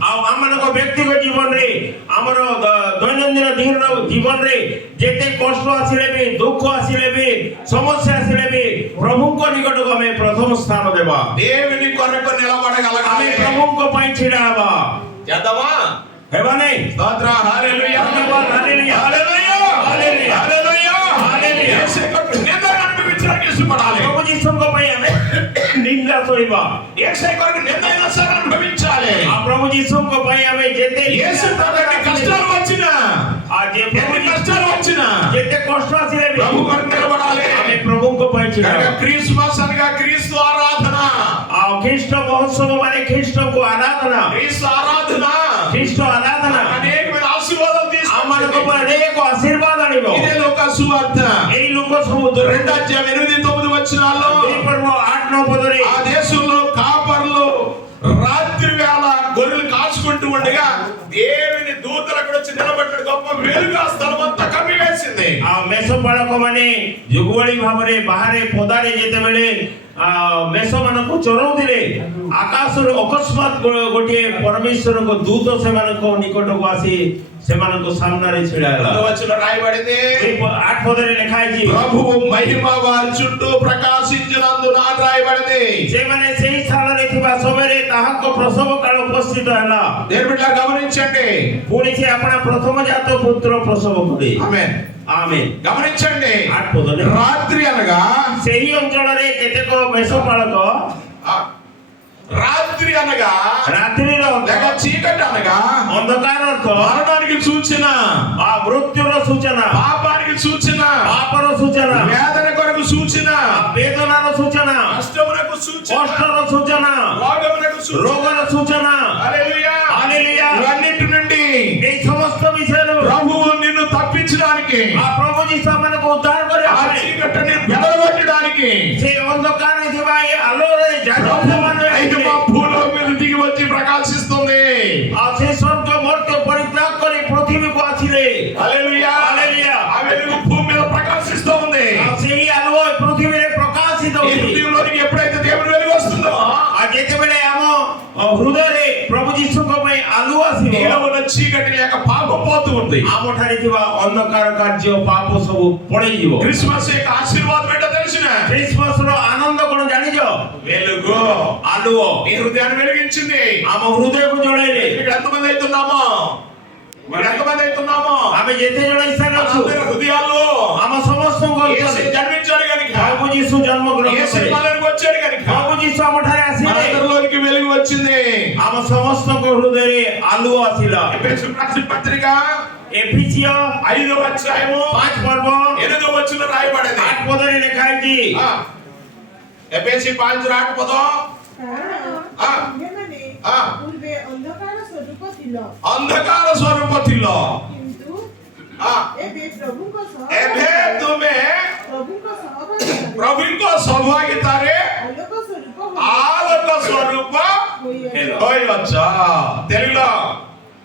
ଆଉ ଆମମାନଙ୍କ ବ୍ୟକ୍ତିଗତ ଜୀବନରେ, ଆମର ଦୈନନ୍ଦିନ ଜୀବନରେ ଯେତେ କଷ୍ଟ ଆସିଲେ ବି, ଦୁଃଖ ଆସିଲେ ବି, ସମସ୍ୟା ଆସିଲେ ବି ପ୍ରଭୁଙ୍କ ନିକଟକୁ ଆମେ ପ୍ରଥମ ସ୍ଥାନ ଦେବା। దేవుని కొరకు ଆମେ నిలబడగలగాలి. ପ୍ରଭୁଙ୍କ ପାଇଁ ଛିଡା ହେବା, చేద్దామా? ହେବା ନାହିଁ? స్తోత్ర, హల్లెలూయా, ଧନ୍ୟବାଦ, ହାଲେଲୁୟା, హల్లెలూయా, ହାଲେଲୁୟା, హల్లెలూయా. ହାଲେଲୁୟା। యేసు కొరకు నిందను అనుభవించడానికి ఇష్టపడాలి. ପ୍ରଭୁ ଯୀଶୁଙ୍କ ପାଇଁ ଆମେ ନିନ୍ଦା ସହିବା, యేసు కొరకు నిందైనా సరే అనుభవించాలి. ଆଉ ପ୍ରଭୁ ଯୀଶୁଙ୍କ ପାଇଁ ଆମେ ଯେତେ యేసు తనకి కష్టాలు వచ్చినా, ఎన్ని కష్టాలు వచ్చినా ଯେତେ କଷ୍ଟ ଆସିଲେ ବି ప్రభు కొరకు నిలబడాలి. ଆମେ ପ୍ରଭୁଙ୍କ ପାଇଁ ଛିଡା కనుక ହେବା। క్రిస్మస్ అనగా క్రీస్తు ఆరాధన, ଆଉ ଖ୍ରୀଷ୍ଟ ମହୋତ୍ସବ ମାନେ ଖ୍ରୀଷ୍ଟଙ୍କୁ ଆରାଧନା, క్రీస్తు ఆరాధన ଖ୍ରୀଷ୍ଟ ଆରାଧନା అనేకమైన ఆశీర్వాదాలు ଆମମାନଙ୍କ తీసుకొచ్చింది. ଉପରେ ଏକ ଆଶୀର୍ବାଦ ଆଣିବ। ఇదే లోక సువార్త ଏଇ ଲୋକ ସମୁଦ୍ର 2:8-9 వచనాల్లో 8-9 పదରେ ఆ దేశంలో కాపర్లు రాత్రి వేళ గొర్రెలు కాచుకుంటూ ఉండగా దేవుని దూతలు అక్కడ వచ్చి నిలబడ్డ గొప్ప వెలుగు ఆ స్థలం అంతా కమ్మివేసింది. ଆଉ ମେଷପାଳକ ମାନେ ଯୁଗଳି ଭାବରେ ବାହାରେ ପଦାରେ ଯେତେବେଳେ ମେଷମାନଙ୍କୁ ଚରାଉଥିଲେ, ଆକାଶରୁ ଅକସ୍ମାତ୍ ଗୋଟିଏ ପରମେଶ୍ୱରଙ୍କ ଦୂତ ସେମାନଙ୍କ ନିକଟକୁ ଆସି ସେମାନଙ୍କ ସାମ୍ନାରେ ଛିଡା ହେଲା। వచనం రాయబడింది, 8 పଦରେ ଲେଖା ହେଇଛି, ప్రభువు మహిమ వారి చుట్టూ ప్రకాశించినందున రాయబడింది. ସେମାନେ ସେହି ସ୍ଥାନରେ ଥିବା ସମୟରେ ତାହାଙ୍କ ପ୍ରସବ କାଳ ଉପସ୍ଥିତ ହେଲା। దేవుని బిడ్డలారా గమనించండి, ପୁଣି ସେ ଆପଣା ପ୍ରଥମ ଜାତ ପୁତ୍ର ପ୍ରସବ କଲେ। ఆమేన్. ଆମେନ୍। గమనించండి, 8 ପଦରେ రాత్రి అనగా ସେହି ଅଞ୍ଚଳରେ କେତେକ ମେଷପାଳକ రాత్రి అనగా ରାତ୍ରିର లేక చీకటి అనగా ଅନ୍ଧକାର ଅର୍ଥ మరణానికి సూచన, ମୃତ୍ୟୁର ସୂଚନା, పాపానికి సూచన, ପାପର ସୂଚନା, వేదన కొరకు సూచన, ବେଦନାର ସୂଚନା, కష్టమునకు సూచన, କଷ୍ଟର సୂଚନା, రోగమునకు సూచన. ରୋଗର ସୂଚନା। హల్లెలూయా. ହାଲେଲୁୟା। ఇవన్నిటి నుండి এই సమస్త విషయాలు ప్రభువు నిన్ను తప్పించడానికి, ఆ ప్రభు ଯୀଶୁ ଆମମାନଙ୍କୁ ଉଦ୍ଧାର କରିବା ఆ ପାଇଁ చీకటిని వెదలగొట్టడానికి ସେ ଅନ୍ଧକାରରେ ଥିବା ଏ ଆଲୋକରେ ଜାଗ୍ରତମାନ మహిమ భూలోకం మీద దిగి వచ్చి ప్రకాశిస్తుంది. ଆଉ ସେ ସ୍ୱର୍ଗ ମର୍ତ୍ତ୍ୟ ପରିତ୍ୟାଗ କରି ପୃଥିବୀକୁ ଆସିଲେ। హల్లెలూయా. ହାଲେଲୁୟା। ఆ వెలుగు భూమి మీద ప్రకాశిస్తూ ఉంది. ଆଉ ସେହି ଆଲୋକ ପୃଥିବୀରେ ପ୍ରକାଶିତ ఈ ହେଉଛି। హృదయంలోనికి ఎప్పుడైతే దేవుని వెలుగు వస్తుందో, ଆଉ ଯେତେବେଳେ ଆମ ହୃଦୟରେ ପ୍ରଭୁ ଯୀଶୁଙ୍କ ପାଇଁ ଆଲୁଅ ଆସିବ, నీలో ఉన్న చీకటి లేక పాపం పోతూ ఉంది. ଆମଠାରେ ଥିବା ଅନ୍ଧକାର କାର୍ଯ୍ୟ ପାପ ସବୁ ପଳେଇଯିବ। క్రిస్మస్ యొక్క ఆశీర్వాదం ఏంటో తెలిసిన ଖ୍ରୀଷ୍ଟମାସର ଆନନ୍ଦ କଣ ଜାଣିଛ? వెలుగు ଆଲୁଅ నీ హృదయాన్ని వెలిగించింది. ଆମ హృదୟକୁ ଜଳେଇଲେ। ఇక్కడ ఎంతమంది అవుతున్నామో, ఇక్కడ ఎంతమంది అవుతున్నామో, ଆମେ ଯେତେ ଜଣ ଇସାନ ଅଛୁ, అందరి హృదయాల్లో ଆମ ସମସ୍ତଙ୍କ యేసు ହୃଦୟରେ జన్మించాడు కనుక, ପ୍ରଭୁ ଯୀଶୁ ଜନ୍ମ ଗ୍ରହଣ యేసు କଲେ। మనలోకి వచ్చాడు కనుక ପ୍ରଭୁ ଯୀଶୁ ଆମଠାରେ ଆସିଲେ, మనందరిలోనికి వెలుగు వచ్చింది. ଆମ ସମସ୍ତଙ୍କ ହୃଦୟରେ ଆଲୁଅ ଆସିଲା। ఎఫెసీయులకు రాసిన పత్రిక ଏଫିସିୟ 5వ అధ్యాయము 5 ପର୍ବ 8వ వచనం రాయబడింది. 8 ପଦରେ ଲେଖା ହେଇଛି, ఎఫెసీ 5:8 పదం, ଆମ୍ଭେମାନେ ఆ. ପୂର୍ବେ ଅନ୍ଧକାର ସ୍ୱରୂପ ଥିଲ, అంధకార స్వరూప ଥିଲ, କିନ୍ତୁ ఆ, ଏବେ ପ୍ରଭୁଙ୍କ ଏବେ ତୁମେ ସହଭାଗୀ ପ୍ରଭୁଙ୍କ ସୌଭାଗ୍ୟତାରେ ଆଲୋକ ସ୍ୱରୂପ ఆలోక స్వరూప ହୋଇଅଛ. తెలుగులో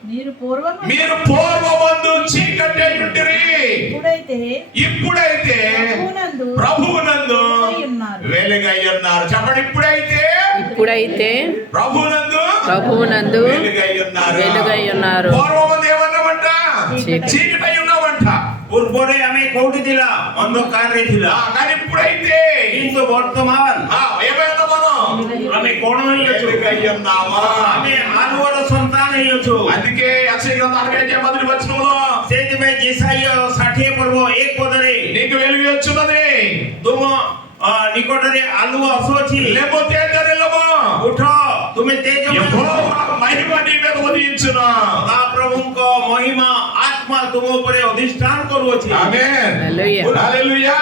మీరు పూర్వం మీరు పూర్వమందు చీకటి ఉంటిరి, ఇప్పుడైతే ప్రభువునందు వెలుగై ఉన్నారు. చెప్పండి, ఇప్పుడైతే ప్రభువునందు వెలుగై ఉన్నారు. పూర్వమందు ఏమన్నామంట? చీకటై ఉన్నామంట. ପୂର୍ବରେ ଆମେ କୋଉଠି ଥିଲା? ଅନ୍ଧକାରରେ ଥିଲା। కానీ ఇప్పుడైతే କିନ୍ତୁ ବର୍ତ୍ତମାନ ఏమైనా మనం ଆମେ କଣ ହେଇଅଛୁ? వెలుగై ఉన్నామా? ଆମେ ଆଲୁଅର ସନ୍ତାନ ହେଇଅଛୁ। అందుకే యెషయా గ్రంథం 61 వచనంలో ସେଇଥିପାଇଁ ଯେସାଇୟ 60 ପର୍ବ 1 ପଦରେ నీకు వెలుగు వచ్చున్నది, ତୁମ ନିକଟରେ ଆଲୁଅ ଆସୁଅଛି, లేమో తేజరిల్లము, ଉଠ ତୁମେ ତେଜ యెహోవా మహిమ నీ మీద ఉదయించును. ପ୍ରଭୁଙ୍କ ମହିମା ଆତ୍ମା ତୁ ତୁମ ଉପରେ ଅଧିଷ୍ଠାନ କରୁଅଛି। ఆమేన్. హల్లెలూయా. హల్లెలూయా.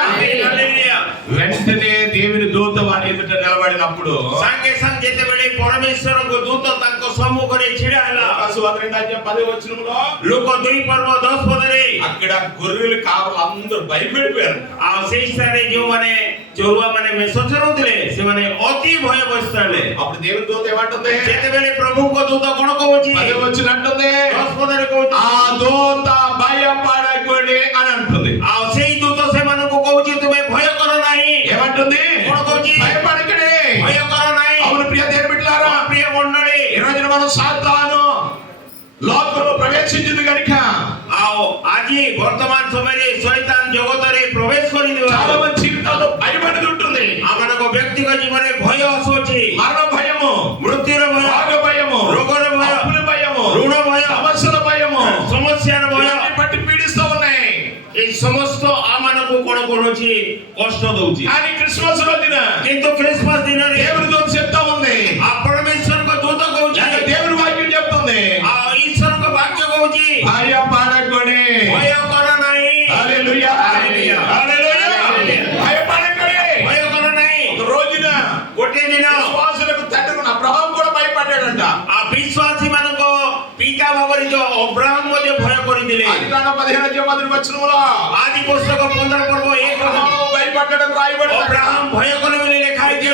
ହାଲେଲୁୟା। వెంటనే దేవుని దూత వారి ఎదుట నిలబడినప్పుడు ସାଙ୍ଗେ ସାଙ୍ଗେ ଯେତେବେଳେ ପରମେଶ୍ୱରଙ୍କ ଦୂତ ତାଙ୍କ ସମ୍ମୁଖରେ ଛିଡ଼ା ହେଲା, లూకాసు 2:10 ଲୋକ 2:10 అక్కడ గొర్రెలు కావాలి అందరూ భయపడిపోయారు. ଆଉ ସେଇ ସ୍ଥାନରେ ଯେଉଁମାନେ ଚୋରୁଆ ମାନେ ମେଷ ଚରାଉଥିଲେ ସେମାନେ ଅତି ଭୟଗ୍ରସ୍ତ ହେଲେ। అప్పుడు దేవుని దూత ఏమంటుంది? ଯେତେବେଳେ ପ୍ରଭୁଙ୍କ ଦୂତ କ'ଣ କହୁଛି? 10 అంటుంది, 10 କହୁଛି, ఆ దూత భయపడకుడి అని అంటుంది. ଆଉ ସେଇ ଦୂତ ସେମାନଙ୍କୁ କହୁଛି ତୁମେ ଭୟ କର ନାହିଁ। ఏమంటుంది? କ'ଣ କହୁଛି? భయపడకుడి. ଭୟ కర ନାହିଁ। అవును ప్రియ దేవుని బిడ్డలారా, ప్రియ మండలి, ఈ రోజున మనం సాతాను లోకంలో ప్రవేశించింది కనుక ଆଉ ଆଜି ବର୍ତ୍ତମାନ ସମୟରେ ଶୈତାନ ଜଗତରେ ପ୍ରବେଶ చాలా କରିଦେବା మంది జీవితాల్లో భయం అనేది ఉంటుంది. ଆମମାନଙ୍କ ବ୍ୟକ୍ତିଗତ ଜୀବନରେ ଭୟ ଆସୁଅଛି। మరణ భయము, ମୃତ୍ୟୁର ଭୟ, రోగ భయము, ରୋଗର ଭୟ, అప్పుల భయము, ଋଣ ଭୟ, సమస్యల భయము ସମସ୍ୟାର ଭୟ, ఇవన్నీ పట్టి పీడిస్తూ ఉన్నాయి. এই সমস্ত ଆମମାନଙ୍କୁ କ'ଣ କରୁଛି? କଷ୍ଟ ଦଉଛି। కానీ క్రిస్మస్ రోజున କିନ୍ତୁ ଖ୍ରୀଷ୍ଟମାସ ଦିନରେ దేవుని దూత చెప్తా ఉంది, ఆ పరమేଶ୍ୱରଙ୍କ ଦୂତ କହୁଛି, లేక దేవుని వాక్యం చెప్తుంది, ଆଉ ଈଶ୍ୱରଙ୍କ ବାକ୍ୟ କହୁଛି భయపడకుడి. ଭୟ କର ନାହିଁ। హల్లెలూయా. హల్లెలూయా. హల్లెలూయా. హల్లెలూయా. భయపడకుడి. ଭୟ କର ନାହିଁ। ఒక రోజున ଗୋଟିଏ ଦିନ విశ్వాసులకు తండ్రి అబ్రహాం కూడా భయపడ్డాడంట. ఆ ବିଶ୍ୱାସୀ ମାନଙ୍କ ପିତା ଭାବରେ ଯୋଉ ଅବ୍ରାହମ ମଧ୍ୟ ଭୟ କରିଥିଲେ। ఆదికాండం 15:10 ଆଦି ପୁସ୍ତକ 15 ପର୍ବ 1 అబ్రహాము భయపడ్డాడని రాయబడింది. ଅବ୍ରାହମ ଭୟ କଲେ ବୋଲି ଲେଖା ହେଇଛି।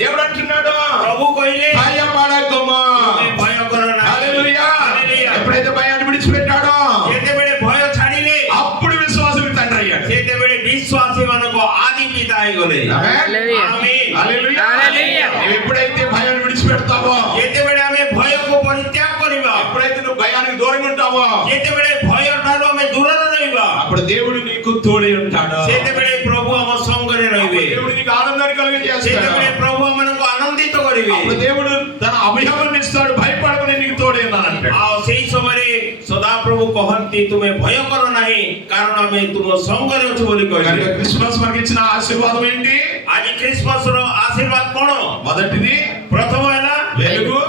దేవుడు అంటున్నాడు, ପ୍ରଭୁ କହିଲେ భయపడకుమా. ତୁମେ ଭୟ କର ନାହିଁ। హల్లెలూయా. హల్లెలూయా। ఎప్పుడైతే భయాన్ని విడిచిపెట్టాడో ଯେତେବେଳେ ଭୟ ଛାଡ଼ିଲେ అప్పుడు విశ్వాసులకు తండ్రి అయ్యాడు. ସେତେବେଳେ ବିଶ୍ୱାସୀ ମାନଙ୍କ ଆଦି ପିତା ହେଇଗଲେ। ఆమేన్. హల్లెలూయా. ఆమేన్। హల్లెలూయా. హల్లెలూయా. నువ్వు ఎప్పుడైతే భయాన్ని విడిచిపెడతావో, ଯେତେବେଳେ ଆମେ ଭୟକୁ ପରିତ୍ୟାଗ କରିବା, ఎప్పుడైతే నువ్వు భయానికి దూరంగా ఉంటావో, ଯେତେବେଳେ ଭୟ ଠାରୁ ଆମେ ଦୂରରେ ରହିବା, అప్పుడు దేవుడు నీకు తోడై ఉంటాడు. ସେତେବେଳେ ପ୍ରଭୁ ଆମ ସଙ୍ଗରେ ରହିବେ। దేవుడు నీకు ఆనందాన్ని కలిగజేస్తాడు. ସେତେବେଳେ ପ୍ରଭୁ ଆମମାନଙ୍କୁ ଆନନ୍ଦିତ କରିବେ। అప్పుడు దేవుడు తన అభయాన్ని ఇస్తాడు. భయపడకుని నీకు తోడై ఉన్నానంటాడు. ଆଉ ସେଇ ସମୟରେ ସଦାପ୍ରଭୁ କହନ୍ତି ତୁମେ ଭୟ କର ନାହିଁ କାରଣ ଆମେ ତୁମ ସଙ୍ଗରେ ଅଛୁ ବୋଲି కనుక କହିଲେ। క్రిస్మస్ మనకి ఇచ్చిన ఆశీర్వాదం ఏంటి? ଆଜି ଖ୍ରୀଷ୍ଟମାସ ର ଆଶୀର୍ବାଦ କ'ଣ? మొదటిది ପ୍ରଥମ ହେଲା వెలుగు,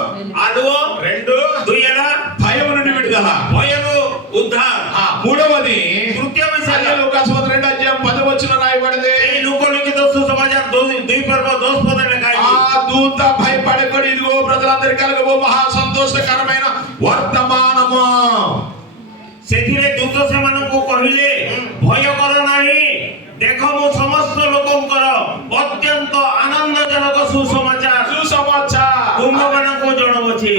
ଆଲୁଅ, 2 ଦୁଇ ହେଲା భయం నుండి విడుదల, ଭୟରୁ ଉଦ୍ଧାର, మూడవది ତୃତୀୟ ବିଷୟ లూకాసు 2:10 రాయబడింది, ଏଇ ଲୋକଲିଖିତ ସୁସମାଚାର 2:10 ଲେଖା ఆ ହେଇଛି। దూత భయపడకుడి, ఇదిగో ప్రజలందరికీ కలుగబో మహా సంతోషకరమైన వర్తమానము. ସେଥିରେ ଦୂତ ସେମାନଙ୍କୁ କହିଲେ ଭୟ କର ନାହିଁ, ଦେଖ ମୁଁ ସମସ୍ତ ଲୋକଙ୍କର ଅତ୍ୟନ୍ତ ଆନନ୍ଦଜନକ ସୁସମାଚାର సుసమాచార. ତୁମମାନଙ୍କୁ ଜଣାଉଛି।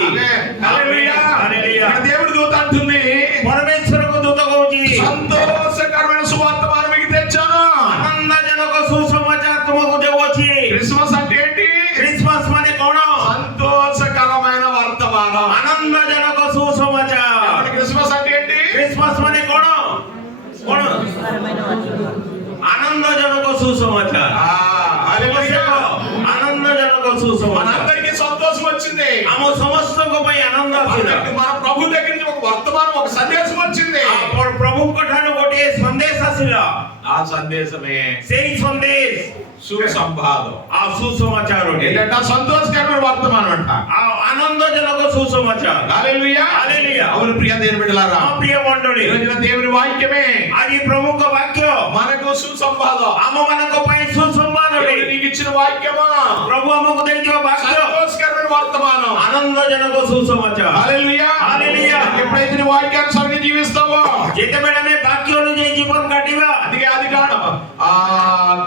హల్లెలూయా. హల్లెలూయా। ఇక్కడ దేవుడి దూత అంటుంది, ପରମେଶ୍ୱରଙ୍କ ଦୂତ କହୁଛି సంతోషకరమైన సువార్తమానం మీకు తెచ్చాను. ଆନନ୍ଦଜନକ ସୁସମାଚାର ତୁମକୁ ଦେଉଅଛି। క్రిస్మస్ అంటే ఏంటి? ଖ୍ରୀଷ୍ଟମାସ ମାନେ କ'ଣ? సంతోషకరమైన వర్తమానం. ଆନନ୍ଦଜନକ ସୁସମାଚାର। క్రిస్మస్ అంటే ఏంటి? ଖ୍ରୀଷ୍ଟମାସ ମାନେ କ'ଣ? କ'ଣ? ଆନନ୍ଦଜନକ ସୁସମାଚାର। హల్లెలూయా. ଆନନ୍ଦଜନକ ସୁସମାଚାର। మనందరికీ సంతోషం వచ్చింది. ଆମ ସମସ୍ତଙ୍କ ପାଇଁ ଆନନ୍ଦ ଆସିଲା। మన ప్రభు దగ్గర నుంచి ఒక వర్తమానం, ఒక సందేశం వచ్చింది. ପ୍ରଭୁଙ୍କ ଠାରୁ ଗୋଟିଏ ସନ୍ଦେଶ ଆସିଲା। ఆ సందేశమే ସେଇ ସନ୍ଦେଶ సుసంవాదం. ఆ సుసమాచాର ఏంటంటే సంతోషకరమైన వర్తమానం అంట. ଆଉ ଆନନ୍ଦଜନକ ସୁସମାଚାର। హల్లెలూయా. హల్లెలూయా। అవును ప్రియ దేవుని బిడ్డలారా, ଆମ ప్ରିୟ ମଣ୍ଡଳୀ, ఈ రోజున దేవుని వాక్యమే ଆଜି ପ୍ରଭୁଙ୍କ ବାକ୍ୟ మనకు సుసంవాదం. ଆମ ମାନଙ୍କ ପାଇଁ ସୁସମ୍ବାଦ దేవుడు నీకు ఇచ్చిన వాక్యమా ପ୍ରଭୁ ଆମକୁ ଦେଇଥିବା ବାକ୍ୟ సంతోషకరమైన వర్తమానం. ଆନନ୍ଦଜନକ ସୁସମାଚାର। హల్లెలూయా. హల్లెలూయా। ఎప్పుడైతే నీ వాక్యానుసారంగా జీవిస్తావో, ଯେତେବେଳେ ଆମେ ବାକ୍ୟ ଅନୁଯାୟୀ ଜୀବନ କାଟିବା, అందుకే ఆదికాండం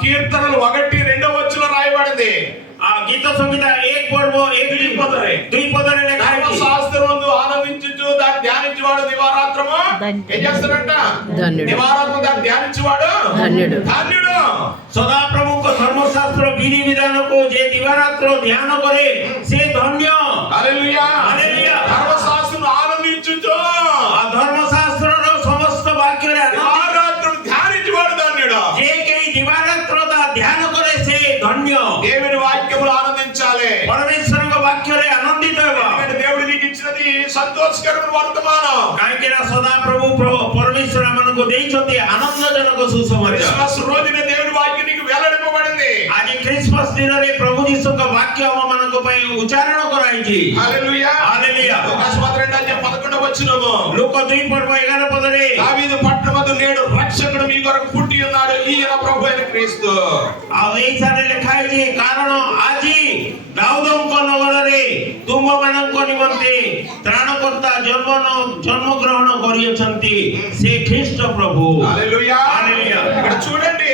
కీర్తనలు 1:2 రాయబడింది. ఆ గీత సంహిత 1 పర్వ 2 పదరే ଲେଖା ହେଇଛି। శాస్త్రమందు ఆనందించుచు దాన్ని ధ్యానించువాడు దివారాత్రము ఏం చేస్తాడంట? ధన్యుడు. దివారాత్రము దాన్ని ధ్యానించువాడు ధన్యుడు. ధన్యుడు. ସଦାପ୍ରଭୁଙ୍କ ଧର୍ମଶାସ୍ତ୍ର ବିଧି ବିଧାନକୁ ଯେ ଦିବାରାତ୍ର ଧ୍ୟାନ କରେ ସେ ଧନ୍ୟ। హల్లెలూయా. హల్లెలూయా। ధర్మశాస్త్రం ఆనందించుచు ఆ ଧର୍ମଶାସ୍ତ୍ରର ସମସ୍ତ ବାକ୍ୟରେ దివారాత్రం ధ్యానించువాడు ధన్యుడు. ଯେ କେହି ଦିବାରାତ୍ର ତା ଧ୍ୟାନ କରେ ସେ ଧନ୍ୟ। దేవుని వాక్యములు ఆనందించాలి. ପରମେଶ୍ୱରଙ୍କ ବାକ୍ୟରେ ଆନନ୍ଦିତ ହେବା। ఎందుకంటే దేవుడు నీకు ఇచ్చినది సంతోషకరమైన వర్తమానం. କାହିଁକି ନା ସଦାପ୍ରଭୁ ପରମେଶ୍ୱର ଆମମାନଙ୍କୁ ଦେଇଛନ୍ତି ଆନନ୍ଦଜନକ ସୁସମାଚାର। క్రిస్మస్ రోజున దేవుని వాక్యం నీకు వెల్లడింపబడింది. ଆଜି ଖ୍ରୀଷ୍ଟମାସ ଦିନରେ ପ୍ରଭୁ ଯୀଶୁଙ୍କ ବାକ୍ୟ ଆମମାନଙ୍କ ପାଇଁ ଉଚ୍ଚାରଣ କରାଯାଇଛି। హల్లెలూయా. హల్లెలూయా। లూకాసు 2:11 వచనము. ଲୋକ 2 ପର୍ବ 11 ପଦରେ దావీదు పట్టణమందు నేడు రక్షకుడు మీ కొరకు పుట్టి ఉన్నాడు, ఈయన ప్రభువైన క్రీస్తు. ଆଉ ଏଇ ସାରେ ଲେଖା ହେଇଛି କାରଣ ଆଜି ଦାଉଦଙ୍କ ନଗରରେ ତୁମମାନଙ୍କ ନିମନ୍ତେ ତ୍ରାଣକର୍ତ୍ତା ଜନ୍ମ ଗ୍ରହଣ କରିଅଛନ୍ତି, ସେ ଖ୍ରୀଷ୍ଟ ପ୍ରଭୁ। హల్లెలూయా. హల్లెలూయా। ఇక్కడ చూడండి,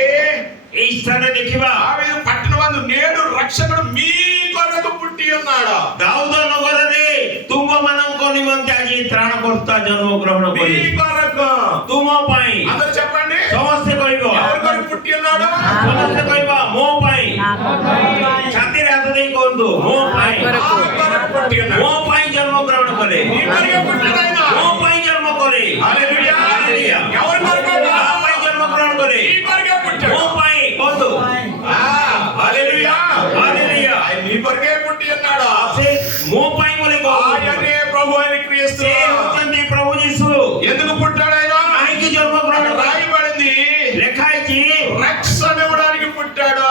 ଏଇ ସ୍ଥାନରେ ଦେଖିବା దావీదు పట్టణమందు నేడు రక్షకుడు మీ కొరకు పుట్టి ఉన్నాడు. ଦାଉଦ ନଗରରେ ତୁମମାନଙ୍କ ନିମନ୍ତେ ଆଜି ତ୍ରାଣକର୍ତ୍ତା ଜନ୍ମ ଗ୍ରହଣ మీ କରି కొరకు. ତୁମ ପାଇଁ అందరూ చెప్పండి, ସମସ୍ତେ କହିବ, ఎవరి కొరకు పుట్టి ఉన్నాడు? ସମସ୍ତେ କହିବ ମୋ ପାଇଁ, ଛାତିରେ ହାତ ଦେଇ କୁହନ୍ତୁ ମୋ ପାଇଁ, నా కొరకు పుట్టి ఉన్నాడు. ମୋ ପାଇଁ ଜନ୍ମ ଗ୍ରହଣ କଲେ, మీ కొరకే పుట్టాడు ఆయన. ମୋ ପାଇଁ ଜନ୍ମ କଲେ। హల్లెలూయా. హల్లెలూయా। ఎవరి కొరకు? ତା ପାଇଁ ଜନ୍ମ ଗ୍ରହଣ କଲେ, మీ కొరకే పుట్టాడు. ମୋ ପାଇଁ କୁହନ୍ତୁ। హల్లెలూయా. హల్లెలూయా। ఆయన మీ కొరకే పుట్టి ఉన్నాడు. ସେ ମୋ ପାଇଁ ବୋଲି କହୁଛନ୍ତି, ఆయనే ప్రభువైన క్రీస్తు. ସେ ହେଉଛନ୍ତି ପ୍ରଭୁ ଯୀଶୁ। ఎందుకు పుట్టాడు ఆయన? କାହିଁକି ଜନ୍ମ ଗ୍ରହଣ କଲେ? రాయబడింది, ଲେଖା ହେଇଛି రక్షణ ఇవ్వడానికి పుట్టాడు.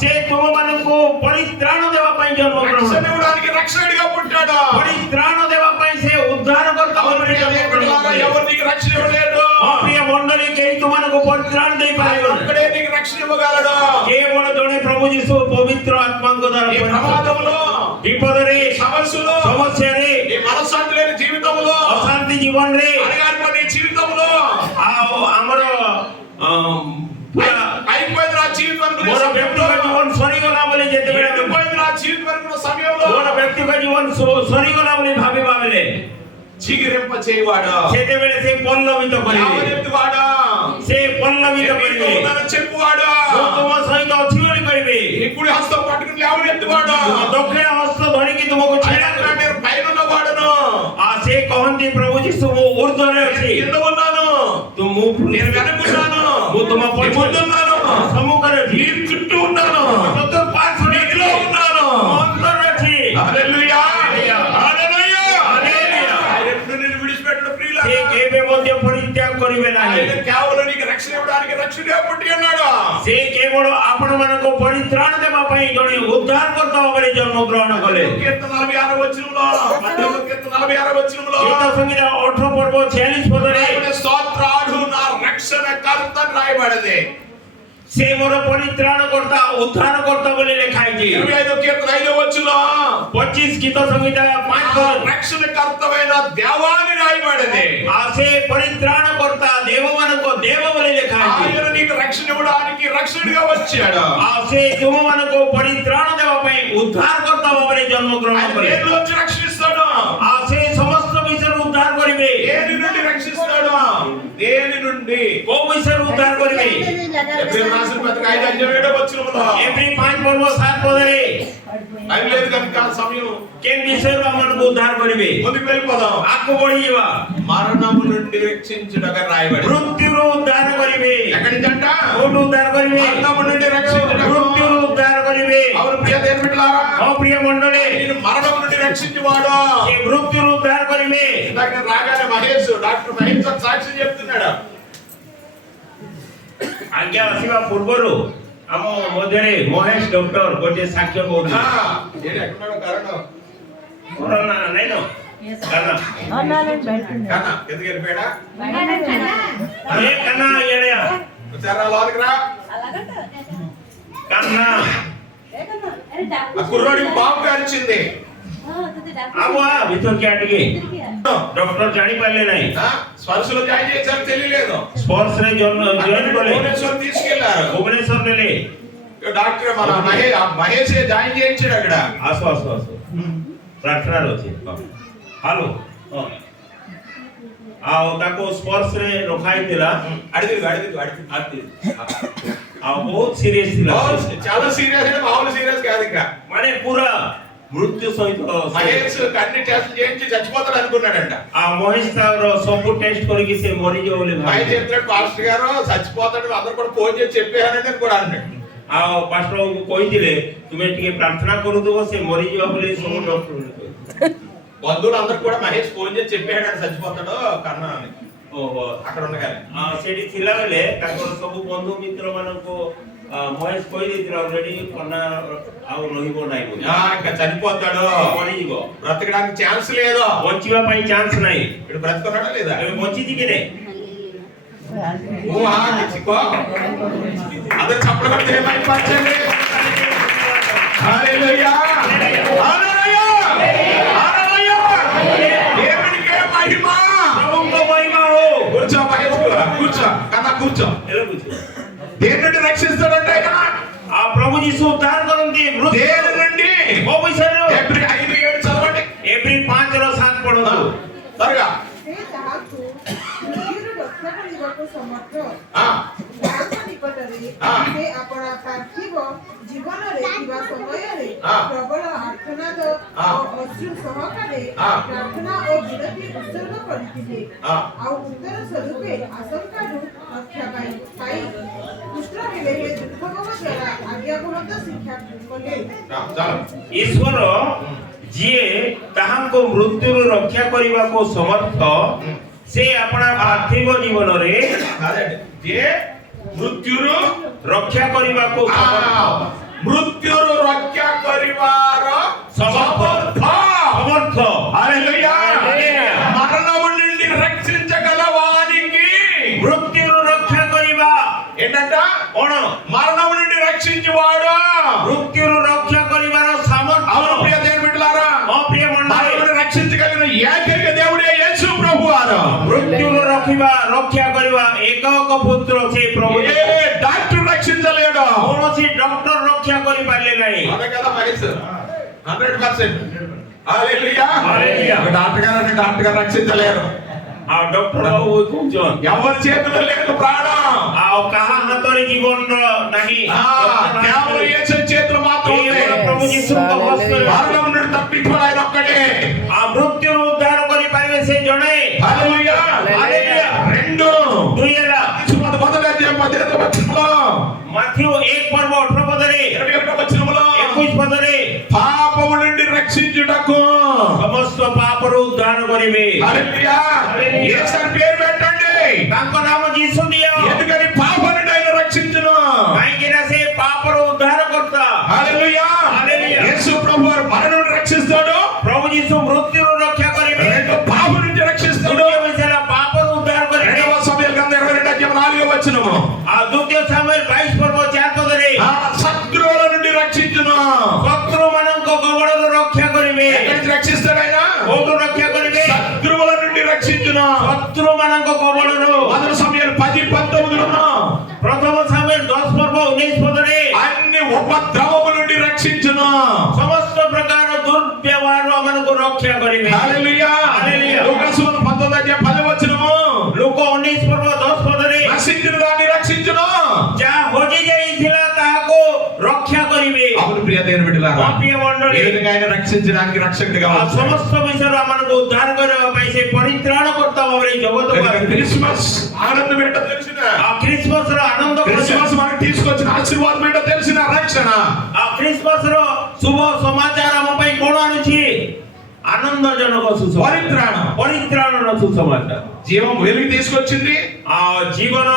ସେ ତୁମମାନଙ୍କୁ ପରିତ୍ରାଣ ଦେବା ପାଇଁ ଜନ୍ମ ଗ୍ରହଣ రక్షణ କଲେ। ఇవ్వడానికి రక్షకుడిగా పుట్టాడు. ପରିତ୍ରାଣ ଦେବା ପାଇଁ ସେ ଉଦ୍ଧାରକର୍ତ୍ତା ଭାବରେ ଜନ୍ମ ଗ୍ରହଣ କଲେ। ఎవరు నీకు రక్షణ ఇవ్వలేడు? ମୋ ପ୍ରିୟ ମଣ୍ଡଳୀ, କେହି ତୁମମାନଙ୍କୁ ପରିତ୍ରାଣ ఆయన ଦେଇପାରିବନି, ఒక్కడే నీకు రక్షణ ఇవ్వగలడు. କେବଳ ଜଣେ ପ୍ରଭୁ ଯୀଶୁ ପବିତ୍ର ଆତ୍ମାଙ୍କ ଦ୍ୱାରା ఈ ପରିତ୍ରାଣ। ప్రమాదంలో, ବିପଦରେ, సమస్యలో, ସମସ୍ୟାରେ, ఈ మనశ్శాంతి లేని జీవితంలో, ଅଶାନ୍ତି ଜୀବନରେ, అడగారిపోయిన ఈ జీవితంలో, ଆଉ ଆମର ପୁରା అయిపోయింది నా జీవితం అనుకునే ମୋର సమయంలో, ବ୍ୟକ୍ତିଗତ ଜୀବନ ସରିଗଲା ବୋଲି ଯେତେବେଳେ ఎండిపోయింది నా జీవితం అనుకున్న సమయంలో, ମୋର ବ୍ୟକ୍ତିଗତ ଜୀବନ ସରିଗଲା ବୋଲି ଭାବିବା ବେଳେ చిగిరింప చేయవాడు, ସେତେବେଳେ ସେ ପଲ୍ଲବିତ କରିବେ, లేవనెత్తువాడు, ସେ ପଲ୍ଲବିତ నీతో କରିବେ, ఉన్నానని చెప్పువాడు, ମୁଁ ତୁମ ସହିତ ଅଛି ବୋଲି କହିବେ, నీ కుడి హస్తం పట్టుకుని లేవనెత్తువాడు, ତୁମ ଦକ୍ଷିଣ ହସ୍ତ ଧରିକି ତୁମକୁ ଛିଡ଼ା ఆయన କରିବେ। నేను పైన ఉన్నవాడును, ସେ କହନ୍ତି ପ୍ରଭୁ ଯୀଶୁ ମୁଁ ଉର୍ଦ୍ଧ୍ୱରେ ଅଛି, కింద ఉన్నాను, ମୁଁ నేను వెనకున్నాను, ମୁଁ ତୁମ నీ ముందున్నాను, ସମ୍ମୁଖରେ ଅଛି, నీ చుట్టూ ఉన్నాను, ଚତୁଃପାର୍ଶ୍ୱରେ నీలో ఉన్నాను. ମୋ ଅନ୍ତରରେ ଅଛି। హల్లెలూయా. హల్లెలూయా। హల్లెలూయా. హల్లెలూయా। ఆయన ఎప్పుడు నిన్ను విడిచిపెట్టడు ప్రియులారా. ସେ କେବେ ମଧ୍ୟ ପରିତ୍ୟାଗ କରିବେ ନାହିଁ। ఆయన కేవలం నీకు రక్షణ ఇవ్వడానికి రక్షకుడే పుట్టి ఉన్నాడు. ସେ କେବଳ ଆପଣମାନଙ୍କୁ ପରିତ୍ରାଣ ଦେବା ପାଇଁ ଜଣେ ଉଦ୍ଧାରକର୍ତ୍ତା ଭାବରେ ଜନ୍ମ ଗ୍ରହଣ କଲେ। కీర్తన 46 వచనంలో, మత్తయి కీర్తన 46 వచనంలో, గీత సంహిత 18 ପର୍ବ 46 ପଦରେ రాయబడిన స్తోత్రాడు నా రక్షణ కర్త అని రాయబడింది. ସେ ମୋର ପରିତ୍ରାଣକର୍ତ୍ତା ଉଦ୍ଧାରକର୍ତ୍ତା ବୋଲି ଲେଖା ହେଇଛି। 25 కీర్తన 5 వచనంలో 25 గీత సంహిత 5 ପଦ రక్షణ కర్తమైన దేవాని రాయబడింది. ସେ ପରିତ୍ରାଣକର୍ତ୍ତା ଦେବମାନଙ୍କ ଦେବ ବୋଲି ଲେଖା ହେଇଛି। ఆయన నీకు రక్షణ ఇవ్వడానికి రక్షకుడిగా వచ్చాడు. ସେ ତୁମମାନଙ୍କୁ ପରିତ୍ରାଣ ଦେବା ପାଇଁ ଉଦ୍ଧାରକର୍ତ୍ତା ଭାବରେ ଜନ୍ମ ଗ୍ରହଣ ఆయన କଲେ। దేనిలోంచి రక్షిస్తాడు? ସେ ସମସ୍ତ విషୟରେ ఉద్ଧାର କରିବେ। దేని నుండి రక్షిస్తాడు? దేని నుండి? କୋଉ ବିଷୟରେ ఉద్ଧାର କରିବେ? ఎబ్రీ రాసిన పత్రిక 5:7 వచనంలో, ଏପ୍ରିଲ 5 ପର୍ବ 7 ପଦରେ అది లేదు కనుక సమయం କେନ୍ ବିଷୟରୁ ଆମମାନଙ୍କୁ ଉଦ୍ଧାର କରିବେ? ముందుకు వెళ్ళిపోదాం. ଆଗକୁ ବଢିଯିବା। మరణము నుండి రక్షించుటగా రాయబడింది. ମୃତ୍ୟୁରୁ ଉଦ୍ଧାର କରିବେ। ఎక్కడి నుంచంట? କୋଉଠୁ ଉଦ୍ଧାର କରିବେ? మరణము నుండి రక్షించుటకు. ମୃତ୍ୟୁରୁ ఉଦ୍ଧାର କରିବେ। అవును ప్రియ దేవుని బిడ్డలారా, ମୋ ପ୍ରିୟ ମଣ୍ଡଳୀ, నిన్ను మరణము నుండి రక్షించువాడు. ସେ ମୃତ୍ୟୁରୁ ଉଦ୍ଧାର କରିବେ। ఇందాక నేను రాగానే డాక్టర్ మహేష్ ఒక సాక్ష్యం చెప్తున్నాడు. ଆଜ୍ଞା ଆସିବା ପୂର୍ବରୁ ଆମ ମଧ୍ୟରେ ମହେଶ ଡକ୍ଟର ଗୋଟିଏ ସାକ୍ଷ୍ୟ କହୁଥିଲେ। ఏంటి ఎక్కడున్నాడు? కరోనా କରୋନା ନାଇଁ ନ କାନା కన్నా ఎందుకు వెళ్ళిపోయాడా? ఏ కన్నా ఏడయా వచ్చారా లోనికి రా. కన్నా ఆ కుర్రోడికి బాంబు కాల్చింది. ఆవా ଭିତରకి ଆଟିକି ଡକ୍ଟର ଜାଣି ପାରିଲେ ନାହିଁ। స్పర్శలో జాయిన్ చేశారు తెలియలేదు. ସ୍ପର୍ଶରେ ଜଏନ୍ କଲେ, భువనేశ్వర్ తీసుకెళ్లారు. ଭୁବନେଶ୍ୱର ନେଲେ। డాక్టర్ మన మహేష్ జాయిన్ చేయించాడు అక్కడ. ଆସ ଆସ ଆସ ପ୍ରାର୍ଥନାରେ ଅଛି। ହାଲୋ ଆଉ ତାକୁ ସ୍ପର୍ଶରେ ରଖା ହେଇଥିଲା। అడిగి ଆଉ ବହୁତ ସିରିୟସ୍ ଥିଲା, చాలా సీరియస్ అంటే మామూలు సీరియస్ కాదు. ఇంకా ମାନେ ପୁରା ମୃତ୍ୟୁ ସହିତ మహేష్ అన్ని టెస్ట్ చేయించి చచ్చిపోతాడు అనుకున్నాడంట. ఆ మహేష్ ତାର ସବୁ ଟେଷ୍ଟ କରିକି ସେ ମରିଯିବ ବୋଲି మహేష్ ଭାବିଲେ। చెప్తాడు పాస్టర్ గారు చచ్చిపోతాడు, అందరూ కూడా ఫోన్ చేసి చెప్పేయాలని అని కూడా అన్నాడు. ଆଉ ପାଷ୍ଟରଙ୍କୁ କହିଥିଲେ ତୁମେ ଟିକେ ପ୍ରାର୍ଥନା କରୁଥିବ ସେ ମରିଯିବ ବୋଲି ସବୁ ଡକ୍ଟର। బంధువులు అందరూ కూడా మహేష్ ఫోన్ చేసి చెప్పేయాడు చచ్చిపోతాడు కన్నా అని. ଓହୋ అక్కడ ఉండగానే ସେଠି ଥିଲା ବେଳେ ତାଙ୍କର ସବୁ ବନ୍ଧୁ ମିତ୍ର ମାନଙ୍କୁ ମହେଶ କହିଦେଇଥିଲା ଅଲରେଡି କନା ଆଉ ରହିବ ନାହିଁ ବୋଲି ఇంకా చనిపోతాడు, ମରିଯିବ, బ్రతకడానికి ఛాన్స్ లేదు. ବଞ୍ଚିବା ପାଇଁ ଚାନ୍ସ ନାହିଁ। ఇప్పుడు బ్రతుకున్నాడా లేదా? ଏବେ ବଞ୍ଚିଛି କି ନାହିଁ? అందరు చప్పట్లు కొడితే మైపరచండి. హల్లెలూయా, హల్లెలూయా, హల్లెలూయా. దేవునికే మహిమ. ప్రభువుకు మహిమ హో। కూర్చో మహేష్, కూర్చో కన్నా కూర్చో. ఎలా కూర్చో? దేని నుండి రక్షిస్తాడంటే ఆయన? ఆ ప్రభు ଯୀଶୁ ଉଦ୍ଧାର କରନ୍ତି ମୃତ୍ୟୁ దేని నుండి? କୋଉ ବିଷୟରେ? ఎబ్రి 5:7 చదవండి. ଏପ୍ରିଲ 5:7 ପଢନ୍ତୁ। త్వరగా. ସେ ଯାହାକୁ ମୃତ୍ୟୁରୁ ରକ୍ଷା କରିବାକୁ ସମର୍ଥ ఆ, ଯାହାଙ୍କ ନିକଟରେ ହଁ। ସେ ଆପଣା ପାର୍ଥିବ ଜୀବନରେ ଥିବା ସମୟରେ ହଁ। ପ୍ରବଳ ଆର୍ତ୍ତନାଦ ହଁ। ଓ ଅଶ୍ରୁ ସହକାରେ ହଁ। ପ୍ରାର୍ଥନା ଓ ବିରତି ଉତ୍ସର୍ଗ କରିଥିଲେ। ହଁ। ଆଉ ଉତ୍ତର ସ୍ୱରୂପେ ଆଶଙ୍କାରୁ ରକ୍ଷା ପାଇ କୃଷ୍ଣ ହେଲେ ହେ ଦୁର୍ଭୋଗ ଦ୍ୱାରା ଆଜ୍ଞାବହତ ଶିକ୍ଷା କଲେ। చాలు. ଈଶ୍ୱର ଯିଏ ତାହାଙ୍କୁ ମୃତ୍ୟୁରୁ ରକ୍ଷା କରିବାକୁ ସମର୍ଥ, ସେ ଆପଣା ପାର୍ଥିବ ଜୀବନରେ కాదండి. ఏ మృత్యురు ରକ୍ଷା କରିବାକୁ ସମର୍ଥ। మృత్యురు రక్ష పరివార సమర్థ. ସମର୍ଥ। హల్లెలూయా. హల్లెలూయా। మరణము నుండి రక్షించగల వానికి ମୃତ୍ୟୁରୁ ରକ୍ଷା କରିବା ఏంటంట? କଣ? మరణము నుండి రక్షించువాడు. ମୃତ୍ୟୁରୁ ରକ୍ଷା କରିବାର అవును ସାମର୍ଥ୍ୟ। ప్రియ దేవుని బిడ్డలారా, ହଁ ప్ରିୟ ମଣ୍ଡଳୀ, మరణమును రక్షించగలిగిన ఏకైక దేవుడే యేసు ప్రభువారు. ମୃତ୍ୟୁରୁ ରକ୍ଷା କରିବା ଏକକ ପୁତ୍ର ସେ ପ୍ରଭୁ। ఏ డాక్టర్ రక్షించలేడు. କୌଣସି ଡକ୍ଟର ରକ୍ଷା କରିପାରିଲେ ନାହିଁ। అదే కదా మహేష్, 100%. హల్లెలూయా. హల్లెలూయా. డాక్టర్ గారు రక్షించలేరు. ଆଉ ଡକ୍ଟର ବାବୁ କହୁଛନ୍ ఎవరి చేతిలో లేదు ప్రాణం. ଆଉ କାହା ହାତରେ ଜୀବନର ନାହିଁ। కేవలం యేసు చేతిలో మాత్రం ఉంది. କେବଳ ପ୍ରଭୁ ଯୀଶୁଙ୍କ ହସ୍ତରେ। మరణం నుండి తప్పించుకోవడం ఆయన ఒక్కడే. ଆଉ ମୃତ୍ୟୁରୁ ଉଦ୍ଧାର କରିପାରିବେ ସେ ଜଣେ। హల్లెలూయా. హల్లెలూయా। రెండు ଦୁଇ ହେଲା సుమత మొదటి అధ్యాయం 18వ వచనంలో, ମାଥିଉ 1 ପର୍ବ 18 ପଦରେ 21వ వచనంలో 21 పଦରେ పాపము నుండి రక్షించుటకు. ସମସ୍ତ ପାପରୁ ଉଦ୍ଧାର କରିବେ। హల్లెలూయా. యేసు పేరు పెట్టండి. ତାଙ୍କ ନାମ ଯୀଶୁ ଦିଅ। ఎందుకని పాప నుండి ఆయన రక్షించును. କାହିଁକି ନା ସେ ପାପରୁ ଉଦ୍ଧାର କର୍ତ୍ତା। హల్లెలూయా. హల్లెలూయా. యేసు ప్రభువారు మరణం నుండి రక్షిస్తాడు. ପ୍ରଭୁ ଯୀଶୁ ମୃତ୍ୟୁରୁ ରକ୍ଷା କରିବେ। రెండు పాప నుంచి రక్షిస్తాడు. ଦ୍ୱିତୀୟ ବିଷୟ ହେଲା ପାପରୁ ଉଦ୍ଧାର କରିବେ। రెండవ సమూయేలు గ్రంథం 22వ అధ్యాయం 4వ వచనము, ଆଉ ଦ୍ୱିତୀୟ ସାମୁଏଲ 22 ପର୍ବ 4 ପଦରେ శత్రువుల నుండి రక్షించును. ଶତ୍ରୁ ମାନଙ୍କ କବଳରୁ ରକ୍ଷା କରିବେ। ఎక్కడి నుంచి రక్షిస్తాడు ఆయన? କୋଉଠୁ ରକ୍ଷା କରିବେ? శత్రువుల నుండి రక్షించును. ଶତ୍ରୁ ମାନଙ୍କ କବଳରୁ। మొదటి సమూయేలు 10:19 ପ୍ରଥମ ସାମୁଏଲ 10 ପର୍ବ 19 ପଦରେ అన్ని ఉపద్రవము నుండి రక్షించును. ସମସ୍ତ ପ୍ରକାର ଦୁର୍ବ୍ୟବହାର ମାନଙ୍କୁ ରକ୍ଷା କରିବେ। హల్లెలూయా. హల్లెలూయా। లూకాసు 19వ అధ్యాయం 10వ వచనము, ଲୋକ 19 పర్ବ 10 పଦରେ నశించిన దాన్ని రక్షించును. ଯାହା ହଜି ଯାଇଥିଲା ତାହାକୁ ରକ୍ଷା କରିବେ। అవును ప్రియ దేవుని బిడ్డలారా, ప్రియ మండଳୀ, ఏ విధంగా ఆయన రక్షించడానికి రక్షకుడిగా ଆଉ వచ్చాడు. ସମସ୍ତ విషୟରେ ଆମମାନଙ୍କୁ ଉଦ୍ଧାର କରିବା ପାଇଁ ସେ ପରିତ୍ରାଣକର୍ତ୍ତା ଭାବରେ ଜଗତକୁ ଆସିଥିଲେ। క్రిస్మస్ ఆనందం ఏంటో తెలిసిన, ଆଉ ଖ୍ରୀଷ୍ଟମାସ ର ଆନନ୍ଦ క్రిస్మస్ మనకు తీసుకొచ్చిన ఆశీర్వాదం ఏంటో తెలిసిన రక్షణ. ଆଉ ଖ୍ରୀଷ୍ଟମାସ ର ଶୁଭ ସମାଚାର ଆମ ପାଇଁ କଣ ଆଣୁଛି? ଆନନ୍ଦଜନକ ସୁସମାଚାର, ପରିତ୍ରାଣର ସୁସମାଚାର। జీవం వెలుగు తీసుకొచ్చింది. ఆ జీవన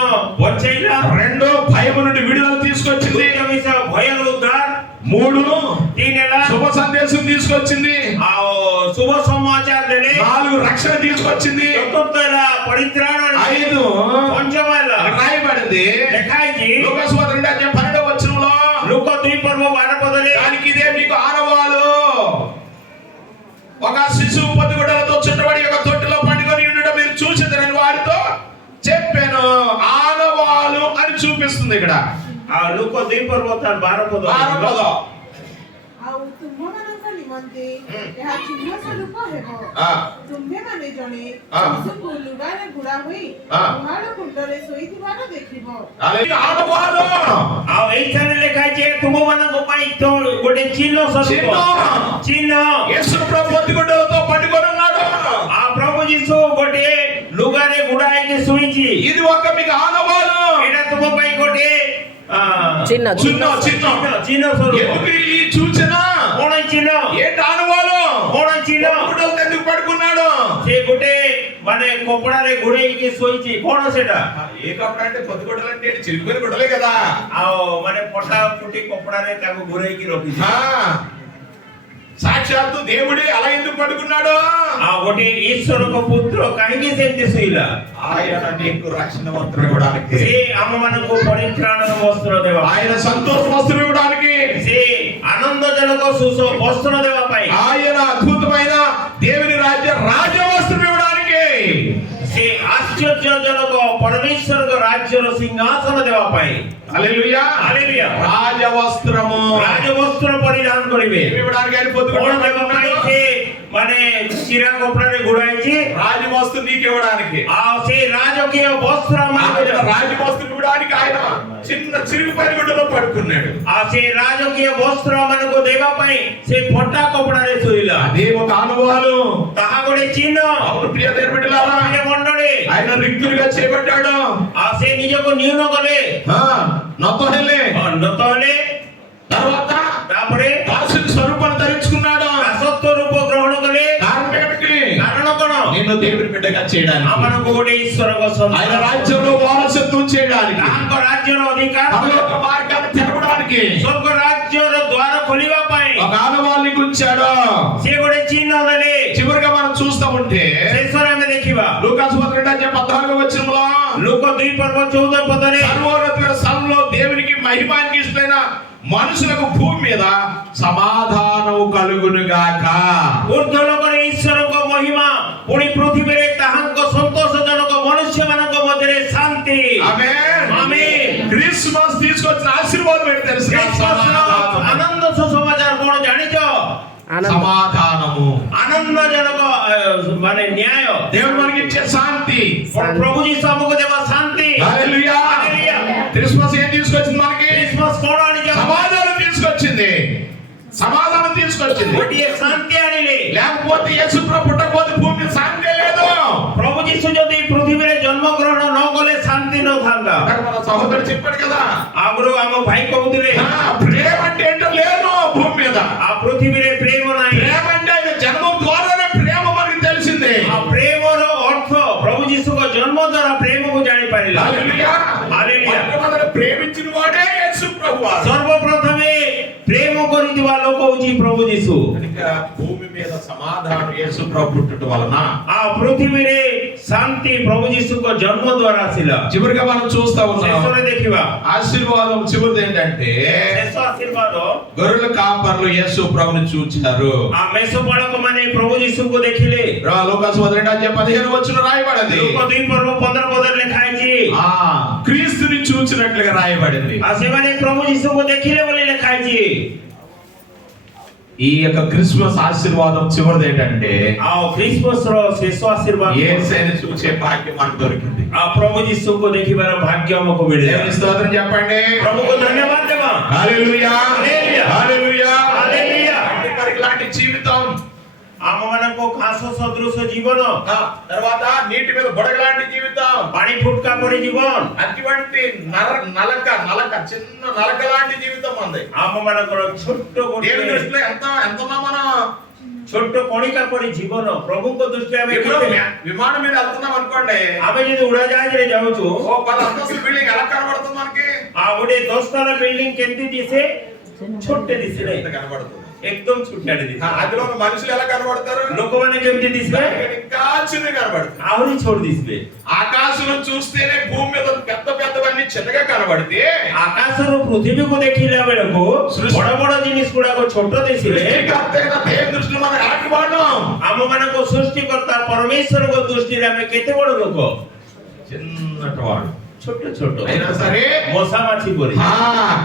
వచ్చేలా। రెండో భయం నుండి విడుదల తీసుకొచ్చింది. ଦ୍ୱିତୀୟ ବିଷୟ ଭୟରୁ ଉଦ୍ଧାର। మూడు 3 ହେଲା శుభ సందేశం తీసుకొచ్చింది. ଆଉ ଶୁଭ ସମାଚାର ଦେଲେ। 4 రక్షణ తీసుకొచ్చింది. ଚତୁର୍ଥ ହେଲା ପରିତ୍ରାଣ। 5 ପଞ୍ଚମ ହେଲା రాయబడింది ଲେଖା ହେଇଛି లూకాసు 2వ అధ్యాయం 12వ వచనంలో, ଲୋକ 2 పర్ବ 12 పଦରେ దానికి ఇదే మీకు ఆనవాలు. ఒక శిశువు పొద్దుగుడ్డలతో చుట్టబడి ఒక తొట్టిలో పండుకొని ఉండడం మీరు చూసేదని వారితో చెప్పాను. ఆనవాలు అని చూపిస్తుంది ఇక్కడ. ଆଉ ଲୋକ 2 ପର୍ବ 12 ପଦ। ఆనవాలు. ଆଉ ତୁମ୍ଭମାନଙ୍କ ନିମନ୍ତେ ଏହା ଚିହ୍ନ ସ୍ୱରୂପ ହେବ। ఆ, ତୁମ୍ଭେମାନେ ଜଣେ ହଁ। ଶିଶୁକୁ ଲୁଗାରେ ଗୁଡ଼ା ହୋଇ ହଁ। ଗୁହାଳ କୁଣ୍ଡରେ ଶୋଇଥିବାର ଦେଖିବ। అలాగే ఆనవాలు. ଆଉ ଏଇଠାରେ ଲେଖା ହେଇଛି ତୁମମାନଙ୍କ ପାଇଁ ତ ଗୋଟେ ଚିହ୍ନ ସ୍ୱରୂପ। ଚିହ୍ନ। యేసు ప్రభు పొద్దుగుడ్డలతో పండుకొని ఉన్నాడు. ఆ ప్రభు ଯୀଶୁ ଗୋଟେ ଲୁଗାରେ ଗୁଡା ହେଇକି ଶୋଇଛି। ఇది ఒక మీకు ఆనవాలు. ଏଇଟା ତୁମ ପାଇଁ ଗୋଟେ చిన్న చిన్న చిన్న ଚିହ୍ନ ସ୍ୱରୂପ। ఎందుకు ఈ సూచన? କଣ ଏଇ ଚିହ୍ନ? ఏంటి ఆనవాలు? କଣ ଏଇ ଚିହ୍ନ? పొద్దుగుడ్డలతో ఎందుకు పడుకున్నాడు? ସେ ଗୋଟେ ମାନେ କପଡ଼ାରେ ଘୋଡେଇକି ଶୋଇଛି କଣ ସେଟା ఏ కపడ అంటే పొద్దు గుడ్డలు అంటే చిరిగిపోయిన గుడ్డలే కదా ଆଉ ମାନେ ଫଟା ଫୁଟି କପଡ଼ାରେ ତାକୁ ଘୋଡେଇକି ରଖିଛି ఆ, సాక్షాత్తు దేవుడే అలా ఎందుకు పడుకున్నాడు ଆଉ ଗୋଟେ ଈଶ୍ୱରଙ୍କ ପୁତ୍ର କାହିଁକି ସେମିତି ଶୋଇଲା ఆయన నీకు రక్షణ వస్త్రం ఇవ్వడానికి ସେ ଆମ ମାନଙ୍କୁ ପରିତ୍ରାଣର ବସ୍ତ୍ର ଦେବା ఆయన సంతోష వస్త్రం ఇవ్వడానికి ସେ ଆନନ୍ଦଜନକ ବସ୍ତ୍ର ଦେବା ପାଇଁ ఆయన అద్భుతమైన దేవుని రాజ్య రాజవస్త్రం ఇవ్వడానికి ସେ ଆଶ୍ଚର୍ଯ୍ୟଜନକ ପରମେଶ୍ୱରଙ୍କ ରାଜ୍ୟର ସିଂହାସନ ଦେବା ପାଇଁ హల్లెలూయా ହାଲେଲୁୟା రాజవస్త్రము ରାଜବସ୍ତ୍ର ପରିଧାନ କରିବେ ఏమి ఇవ్వడానికి ఆయన పొద్దు କଣ ଦେବା ପାଇଁ ସେ ମାନେ ଚିରା କପଡ଼ାରେ ଘୋଡ଼ା ହେଇଛି రాజవస్త్రం నీకు ఇవ్వడానికి ଆଉ ସେ ରାଜକୀୟ ବସ୍ତ୍ର ଆମକୁ ଦେବା రాజవస్త్రం ఇవ్వడానికి ఆయన చిన్న చిరిగిపోయిన గుడ్డలో పడుకున్నాడు ଆଉ ସେ ରାଜକୀୟ ବସ୍ତ୍ର ମାନଙ୍କୁ ଦେବା ପାଇଁ ସେ ଫଟା କପଡ଼ାରେ ଶୋଇଲା అదే ఒక అనుభవాలు ତାହା ଗୋଟେ ଚିହ୍ନ అవును ప్రియ దేవుని బిడ్డలారా ପ୍ରିୟ ମଣ୍ଡଳୀ ఆయన రిక్తులుగా చేపట్టాడు ଆଉ ସେ ନିଜକୁ ନ୍యూନ କଲେ నొత్త హెల్లే নত ହେଲେ తర్వాత ତାପରେ దాసుని స్వరూపాన్ని ధరించుకున్నాడు ଦାସତ୍ୱ రూପ గ్రହଣ କଲେ కారణం ఏమిటి କାରଣ କଣ నిన్ను దేవుని బిడ్డగా చేయడానికి ଆମମାନଙ୍କୁ ଗୋଟେ ଈଶ୍ୱରଙ୍କ ఆయన ସନ୍ତାନ రాజ్యంలో వారసత్వం చేయడానికి ତାହାଙ୍କ ରାଜ୍ୟର ଅଧିକାର పరలోక మార్గాన్ని తెరవడానికి ସ୍ୱର୍ଗ ରାଜ୍ୟର ଦ୍ୱାର ଖୋଲିବା ପାଇଁ ఒక ఆనవాళ్ళని గుంచాడు ସେ ଗୋଟେ ଚିହ୍ନ ଦେଲେ చివరిగా మనం చూస్తా ఉంటే ଶେଷରେ ଆମେ ଦେଖିବା లూకాసు 14వ వచనంలో ଲୋକ 2:14 పదରେ సర్వోన్నత స్థలంలో దేవునికి మహిమానికి ఇష్టమైన మనుషులకు భూమి మీద సమాధానం కలుగును గాక ଊର୍ଦ୍ଧ୍ୱ ଲୋକରେ ଈଶ୍ୱରଙ୍କ ମହିମା ପୁଣି ପୃଥିବୀରେ ତାହାଙ୍କ ସନ୍ତୋଷଜନକ ମନୁଷ୍ୟମାନଙ୍କ ମଧ୍ୟରେ ଶାନ୍ତି ఆమేన్ ఆమేన్ క్రిస్మస్ తీసుకొచ్చిన ఆశీర్వాదం ఏంటి తెలుసా ଖ୍ରୀଷ୍ଟର ଆନନ୍ଦ ସୁସମାଚାର କଣ ଜାଣିଛ సమాధానము ଆନନ୍ଦଜନକ ମାନେ ନ୍ୟାୟ దేవుడు మనకి ఇచ్చే శాంతి ପ୍ରଭୁ ଯୀଶୁ ଆମକୁ ଦେବା ଶାନ୍ତି హల్లెలూయా హల్లెలూయా క్రిస్మస్ ఏం తీసుకొచ్చింది మనకి ଖ୍ରୀଷ୍ଟମାସ କଣ ଆଣିଛ సమాధానం తీసుకొచ్చింది సమాధానం తీసుకొచ్చింది ଗୋଟିଏ ଶାନ୍ତି ଆଣିଲେ లేకపోతే యేసు ప్రభు పుట్టకపోతే భూమి మీద శాంతి లేదు ପ୍ରଭୁ ଯୀଶୁ ଯଦି ପୃଥିବୀରେ ଜନ୍ମଗ୍ରହଣ ନ କଲେ ଶାନ୍ତି ନଥାନ୍ତା అక్కడ మన సహోదరుడు చెప్పాడు కదా ଆଗରୁ ଆମ ଭାଇ କହୁଥିଲେ ప్రేమ అంటే ఏంటో లేదు భూమి మీద ఆ ପୃଥିବୀରେ ପ୍ରେମ ନାହିଁ ప్రేమ అంటే ఆయన జన్మం ద్వారానే ప్రేమ మనకి తెలిసింది ఆ ପ୍ରେମର ଅର୍ଥ ପ୍ରଭୁ ଯୀଶୁଙ୍କ ଜନ୍ମ ଦ୍ୱାରା ପ୍ରେମକୁ ଜାଣିପାରିଲା హల్లెలూయా హల్లెలూయా మొట్టమొదట ప్రేమించిన వాడే యేసు ప్రభువారు ସର୍ବପ୍ରଥମେ ପ୍ରେମ କରିଥିବା ଲୋକ ହଉଛି ପ୍ରଭୁ ଯୀଶୁ కనుక భూమి మీద సమాధానం యేసు ప్రభు పుట్టడం వలన ఆ ପୃଥିବୀରେ ଶାନ୍ତି ପ୍ରଭୁ ଯୀଶୁଙ୍କ ଜନ୍ମ ଦ୍ୱାରା ଆସିଲା చివరిగా మనం చూస్తా ఉన్నాం ଶେଷରେ ଦେଖିବା ఆశీర్వాదం చివరిది ఏంటంటే ଶେଷ ଆଶୀର୍ବାଦ గొర్రెల కాపర్లు యేసు ప్రభుని చూచారు ఆ ମେଷପାଳକ ମାନେ ପ୍ରଭୁ ଯୀଶୁଙ୍କୁ ଦେଖିଲେ లూకాసు 15 వచనం రాయబడింది ଲୋକ 2:15 ପଦରେ ଲେଖା ହେଇଛି ఆ క్రీస్తుని చూచినట్లుగా రాయబడింది ଆଉ ସେମାନେ ପ୍ରଭୁ ଯୀଶୁଙ୍କୁ ଦେଖିଲେ ବୋଲି ଲେଖା ହେଇଛି ఈ యొక్క క్రిస్మస్ ఆశీర్వాదం చివరిది ఏంటంటే ଆଉ ଖ୍ରୀଷ୍ଟମାସର ଶେଷ ଆଶୀର୍ବାଦ యేసుని చూసే భాగ్యం మనకు దొరికింది ଆଉ ପ୍ରଭୁ ଯୀଶୁଙ୍କୁ ଦେଖିବାର ଭାଗ୍ୟ ଆମକୁ ମିଳିଲା దేవుని స్తోత్రం చెప్పండి ପ୍ରଭୁକୁ ଧନ୍ୟବାଦ ଦେବା హల్లెలూయా హల్లెలూయా హల్లెలూయా హల్లెలూయా మరి ఇలాంటి జీవితం ଆମମାନଙ୍କୁ ଘାସ ସଦୃଶ ଜୀବନ తర్వాత నీటి మీద బుడగలాంటి జీవితం ପାଣି ଫୁଟକା ପରି ଜୀବନ అటువంటి నలక చిన్న నలక లాంటి జీవితం ఉంది ଆମମାନଙ୍କର ଛୋଟ దేవుని ଗୋଟେ దృష్టిలో ఎంత మనం ଛୋଟ କଣିକା ପରି ଜୀବନ ପ୍ରଭୁଙ୍କ ଦୃଷ୍ଟିରେ ଆମେ ఇప్పుడు କେତେ విమానం మీద వెళ్తున్నాం అనుకోండి ଆମେ ଯଦି ଉଡାଜାହାଜରେ ଯାଉଛୁ ఓ 10 అంతస్తుల బిల్డింగ్ ఎలా కనబడుతుంది మనకి ଆଉ ଗୋଟେ 10 ତଲା ବିଲ୍ଡିଂ କେମିତି ଦିଶେ ଛୋଟେ ଦିଶେ ନାହିଁ ఎంత కనబడుతుంది ଏକଦମ ଛୋଟିଆଟେ ଦିଶେ అందులో ఉన్న మనుషులు ఎలా కనబడతారు ଲୋକମାନେ କେମିତି ଦିଶିବେ ఇంకా చిన్నగా కనబడుతుంది ଆହୁରି ଛୋଟ ଦିଶିବେ ఆకాశం చూస్తేనే భూమి మీద పెద్ద పెద్దవన్నీ చిన్నగా కనబడితే ଆକାଶରୁ ପୃଥିବୀକୁ ଦେଖିଲା ବେଳକୁ ବଡ ବଡ ଜିନିଷ ଗୁଡାକ ଛୋଟ ଦିଶିଲେ సృష్టికర్త అయిన దేవుని దృష్టిలో మనం ఎలాంటి వాళ్ళం ଆମମାନଙ୍କୁ ସୃଷ୍ଟିକର୍ତ୍ତା ପରମେଶ୍ୱରଙ୍କ ଦୃଷ୍ଟିରେ ଆମେ କେତେ ବଡ ଲୋକ చిన్నటి వాడు ଛୋଟ ଛୋଟ అయినా సరే ମଶା ମାଛି ପରି ఆ,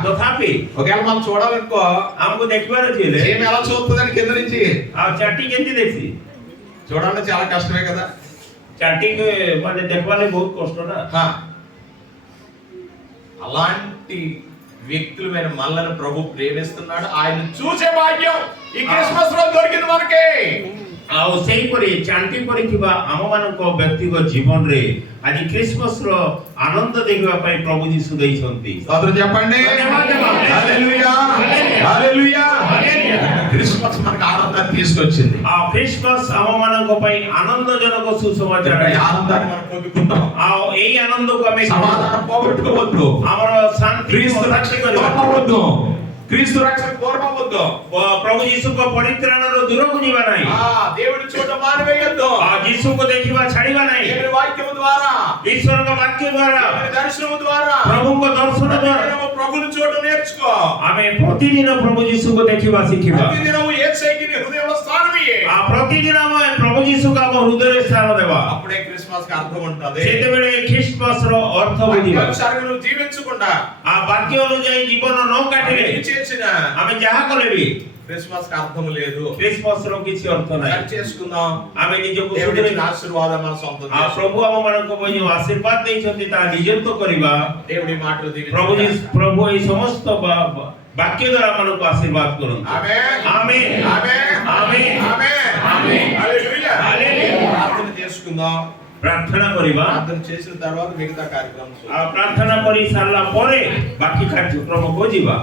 ତଥାପି ఒకవేళ మనం చూడాలనుకో ଆମକୁ ଦେଖିବାର ଅଛି ହେଲେ ఏం ఎలా చూస్తుందని కింద నుంచి ଆଉ ଚାଟି କେମିତି ଦେଖି చూడాలంటే చాలా కష్టమే కదా ଚାଟି ମାନେ ଦେଖିବାରେ ବହୁତ କଷ୍ଟ ନା ఆ. అలాంటి వ్యక్తులమైన మనల్ని ప్రభు ప్రేమిస్తున్నాడు ఆయన చూసే భాగ్యం ఈ క్రిస్మస్ రోజు దొరికింది మనకి ଆଉ ସେହିପରି ଚାଣ୍ଟି ପରି ଆମମାନଙ୍କ ବ୍ୟକ୍ତିଗତ ଜୀବନରେ ଆଜି ଖ୍ରୀଷ୍ଟମାସର ଆନନ୍ଦ ଦେଖିବା ପାଇଁ ପ୍ରଭୁ ଯୀଶୁ ଦେଇଛନ୍ତି సోదరు చెప్పండి ଧନ୍ୟବାଦ ଦେବା। హల్లెలూయా హల్లెలూయా హల్లెలూయా క్రిస్మస్ మనకు ఆనందాన్ని తీసుకొచ్చింది. ఆ క్రిస్మస్ ଆମମାନଙ୍କ ପାଇଁ ଆନନ୍ଦଜନକ ସୁସମାଚାର ఈ ఆనందాన్ని మనం పొందుకుంటాం. ଆଉ ଏଇ ଆନନ୍ଦକୁ ଆମେ సమాధానం పోగొట్టుకోవద్దు. ଆମର ଶାନ୍ତି క్రీస్తు రక్షణ దూరమవద్దు. క్రీస్తు రక్షణ దూరమవద్దు. ପ୍ରଭୁ ଯୀଶୁଙ୍କ ପରିତ୍ରାଣର ଦୂରକୁ ଯିବା ନାହିଁ। దేవుని చూడ మానవేయద్దు. ଯୀଶୁଙ୍କୁ ଦେଖିବା ଛାଡ଼ିବା ନାହିଁ। దేవుని వాక్యం ద్వారా, ଈଶ୍ୱରଙ୍କ ବାକ୍ୟ ଦ୍ୱାରା, దేవుని దర్శనం ద్వారా, ପ୍ରଭୁଙ୍କ ଦର୍ଶନ ଦ୍ୱାରା ప్రతిదినము ప్రభుని చూడ నేర్చుకో. ଆମେ ପ୍ରତିଦିନ ପ୍ରଭୁ ଯୀଶୁଙ୍କୁ ଦେଖିବା ଶିଖିବା। ప్రతిదినము యేసయ్యకి నీ హృదయంలో స్థానం ఇయ్యి. ପ୍ରତିଦିନ ଆମେ ପ୍ରଭୁ ଯୀଶୁଙ୍କୁ ଆମ ହୃଦୟରେ ସ୍ଥାନ ଦେବା। అప్పుడే క్రిస్మస్ కి అర్థం ఉంటది. ସେତେବେଳେ ଖ୍ରୀଷ୍ଟମାସର ଅର୍ଥ ବୁଝିବା। వాక్యానుసారంగా నువ్వు జీవించకుండా ବାକ୍ୟ ଅନୁଯାୟୀ ଜୀବନ ନ କାଟିଲେ ఏం చేసినా ଆମେ ଯାହା କଲେ ବି క్రిస్మస్ కి అర్థం లేదు. ଖ୍ରୀଷ୍ଟମାସର କିଛି ଅର୍ଥ ନାହିଁ। సరి చేసుకుందాం. ଆମେ ନିଜକୁ దేవుని ସୁଧୁରି ఇచ్చిన ఆశీర్వాదం మన సొంతం చేసుకుందాం. ପ୍ରଭୁ ଆମମାନଙ୍କୁ ଯେଉଁ ଆଶୀର୍ବାଦ ଦେଇଛନ୍ତି ତାହା ନିଜତ୍ୱ କରିବା। దేవుని మాటలు ପ୍ରଭୁ దీవించు. ପ୍ରଭୁ ଏଇ ସମସ୍ତ ବାକ୍ୟ ଦ୍ୱାରା ଆମମାନଙ୍କୁ ଆଶୀର୍ବାଦ କରନ୍ତୁ। ఆమేన్. ఆమేన్। ఆమేన్. ఆమేన్। ఆమేన్. ఆమేన్। హల్లెలూయా. హల్లెలూయా। ప్రార్థన చేసుకుందాం. ପ୍ରାର୍ଥନା କରିବା। ప్రార్థన చేసిన తర్వాత మిగతా కార్యక్రమం ପ୍ରାର୍ଥନା କରି ସାରିଲା ପରେ ବାକି କାର୍ଯ୍ୟକ୍ରମକୁ ଯିବା।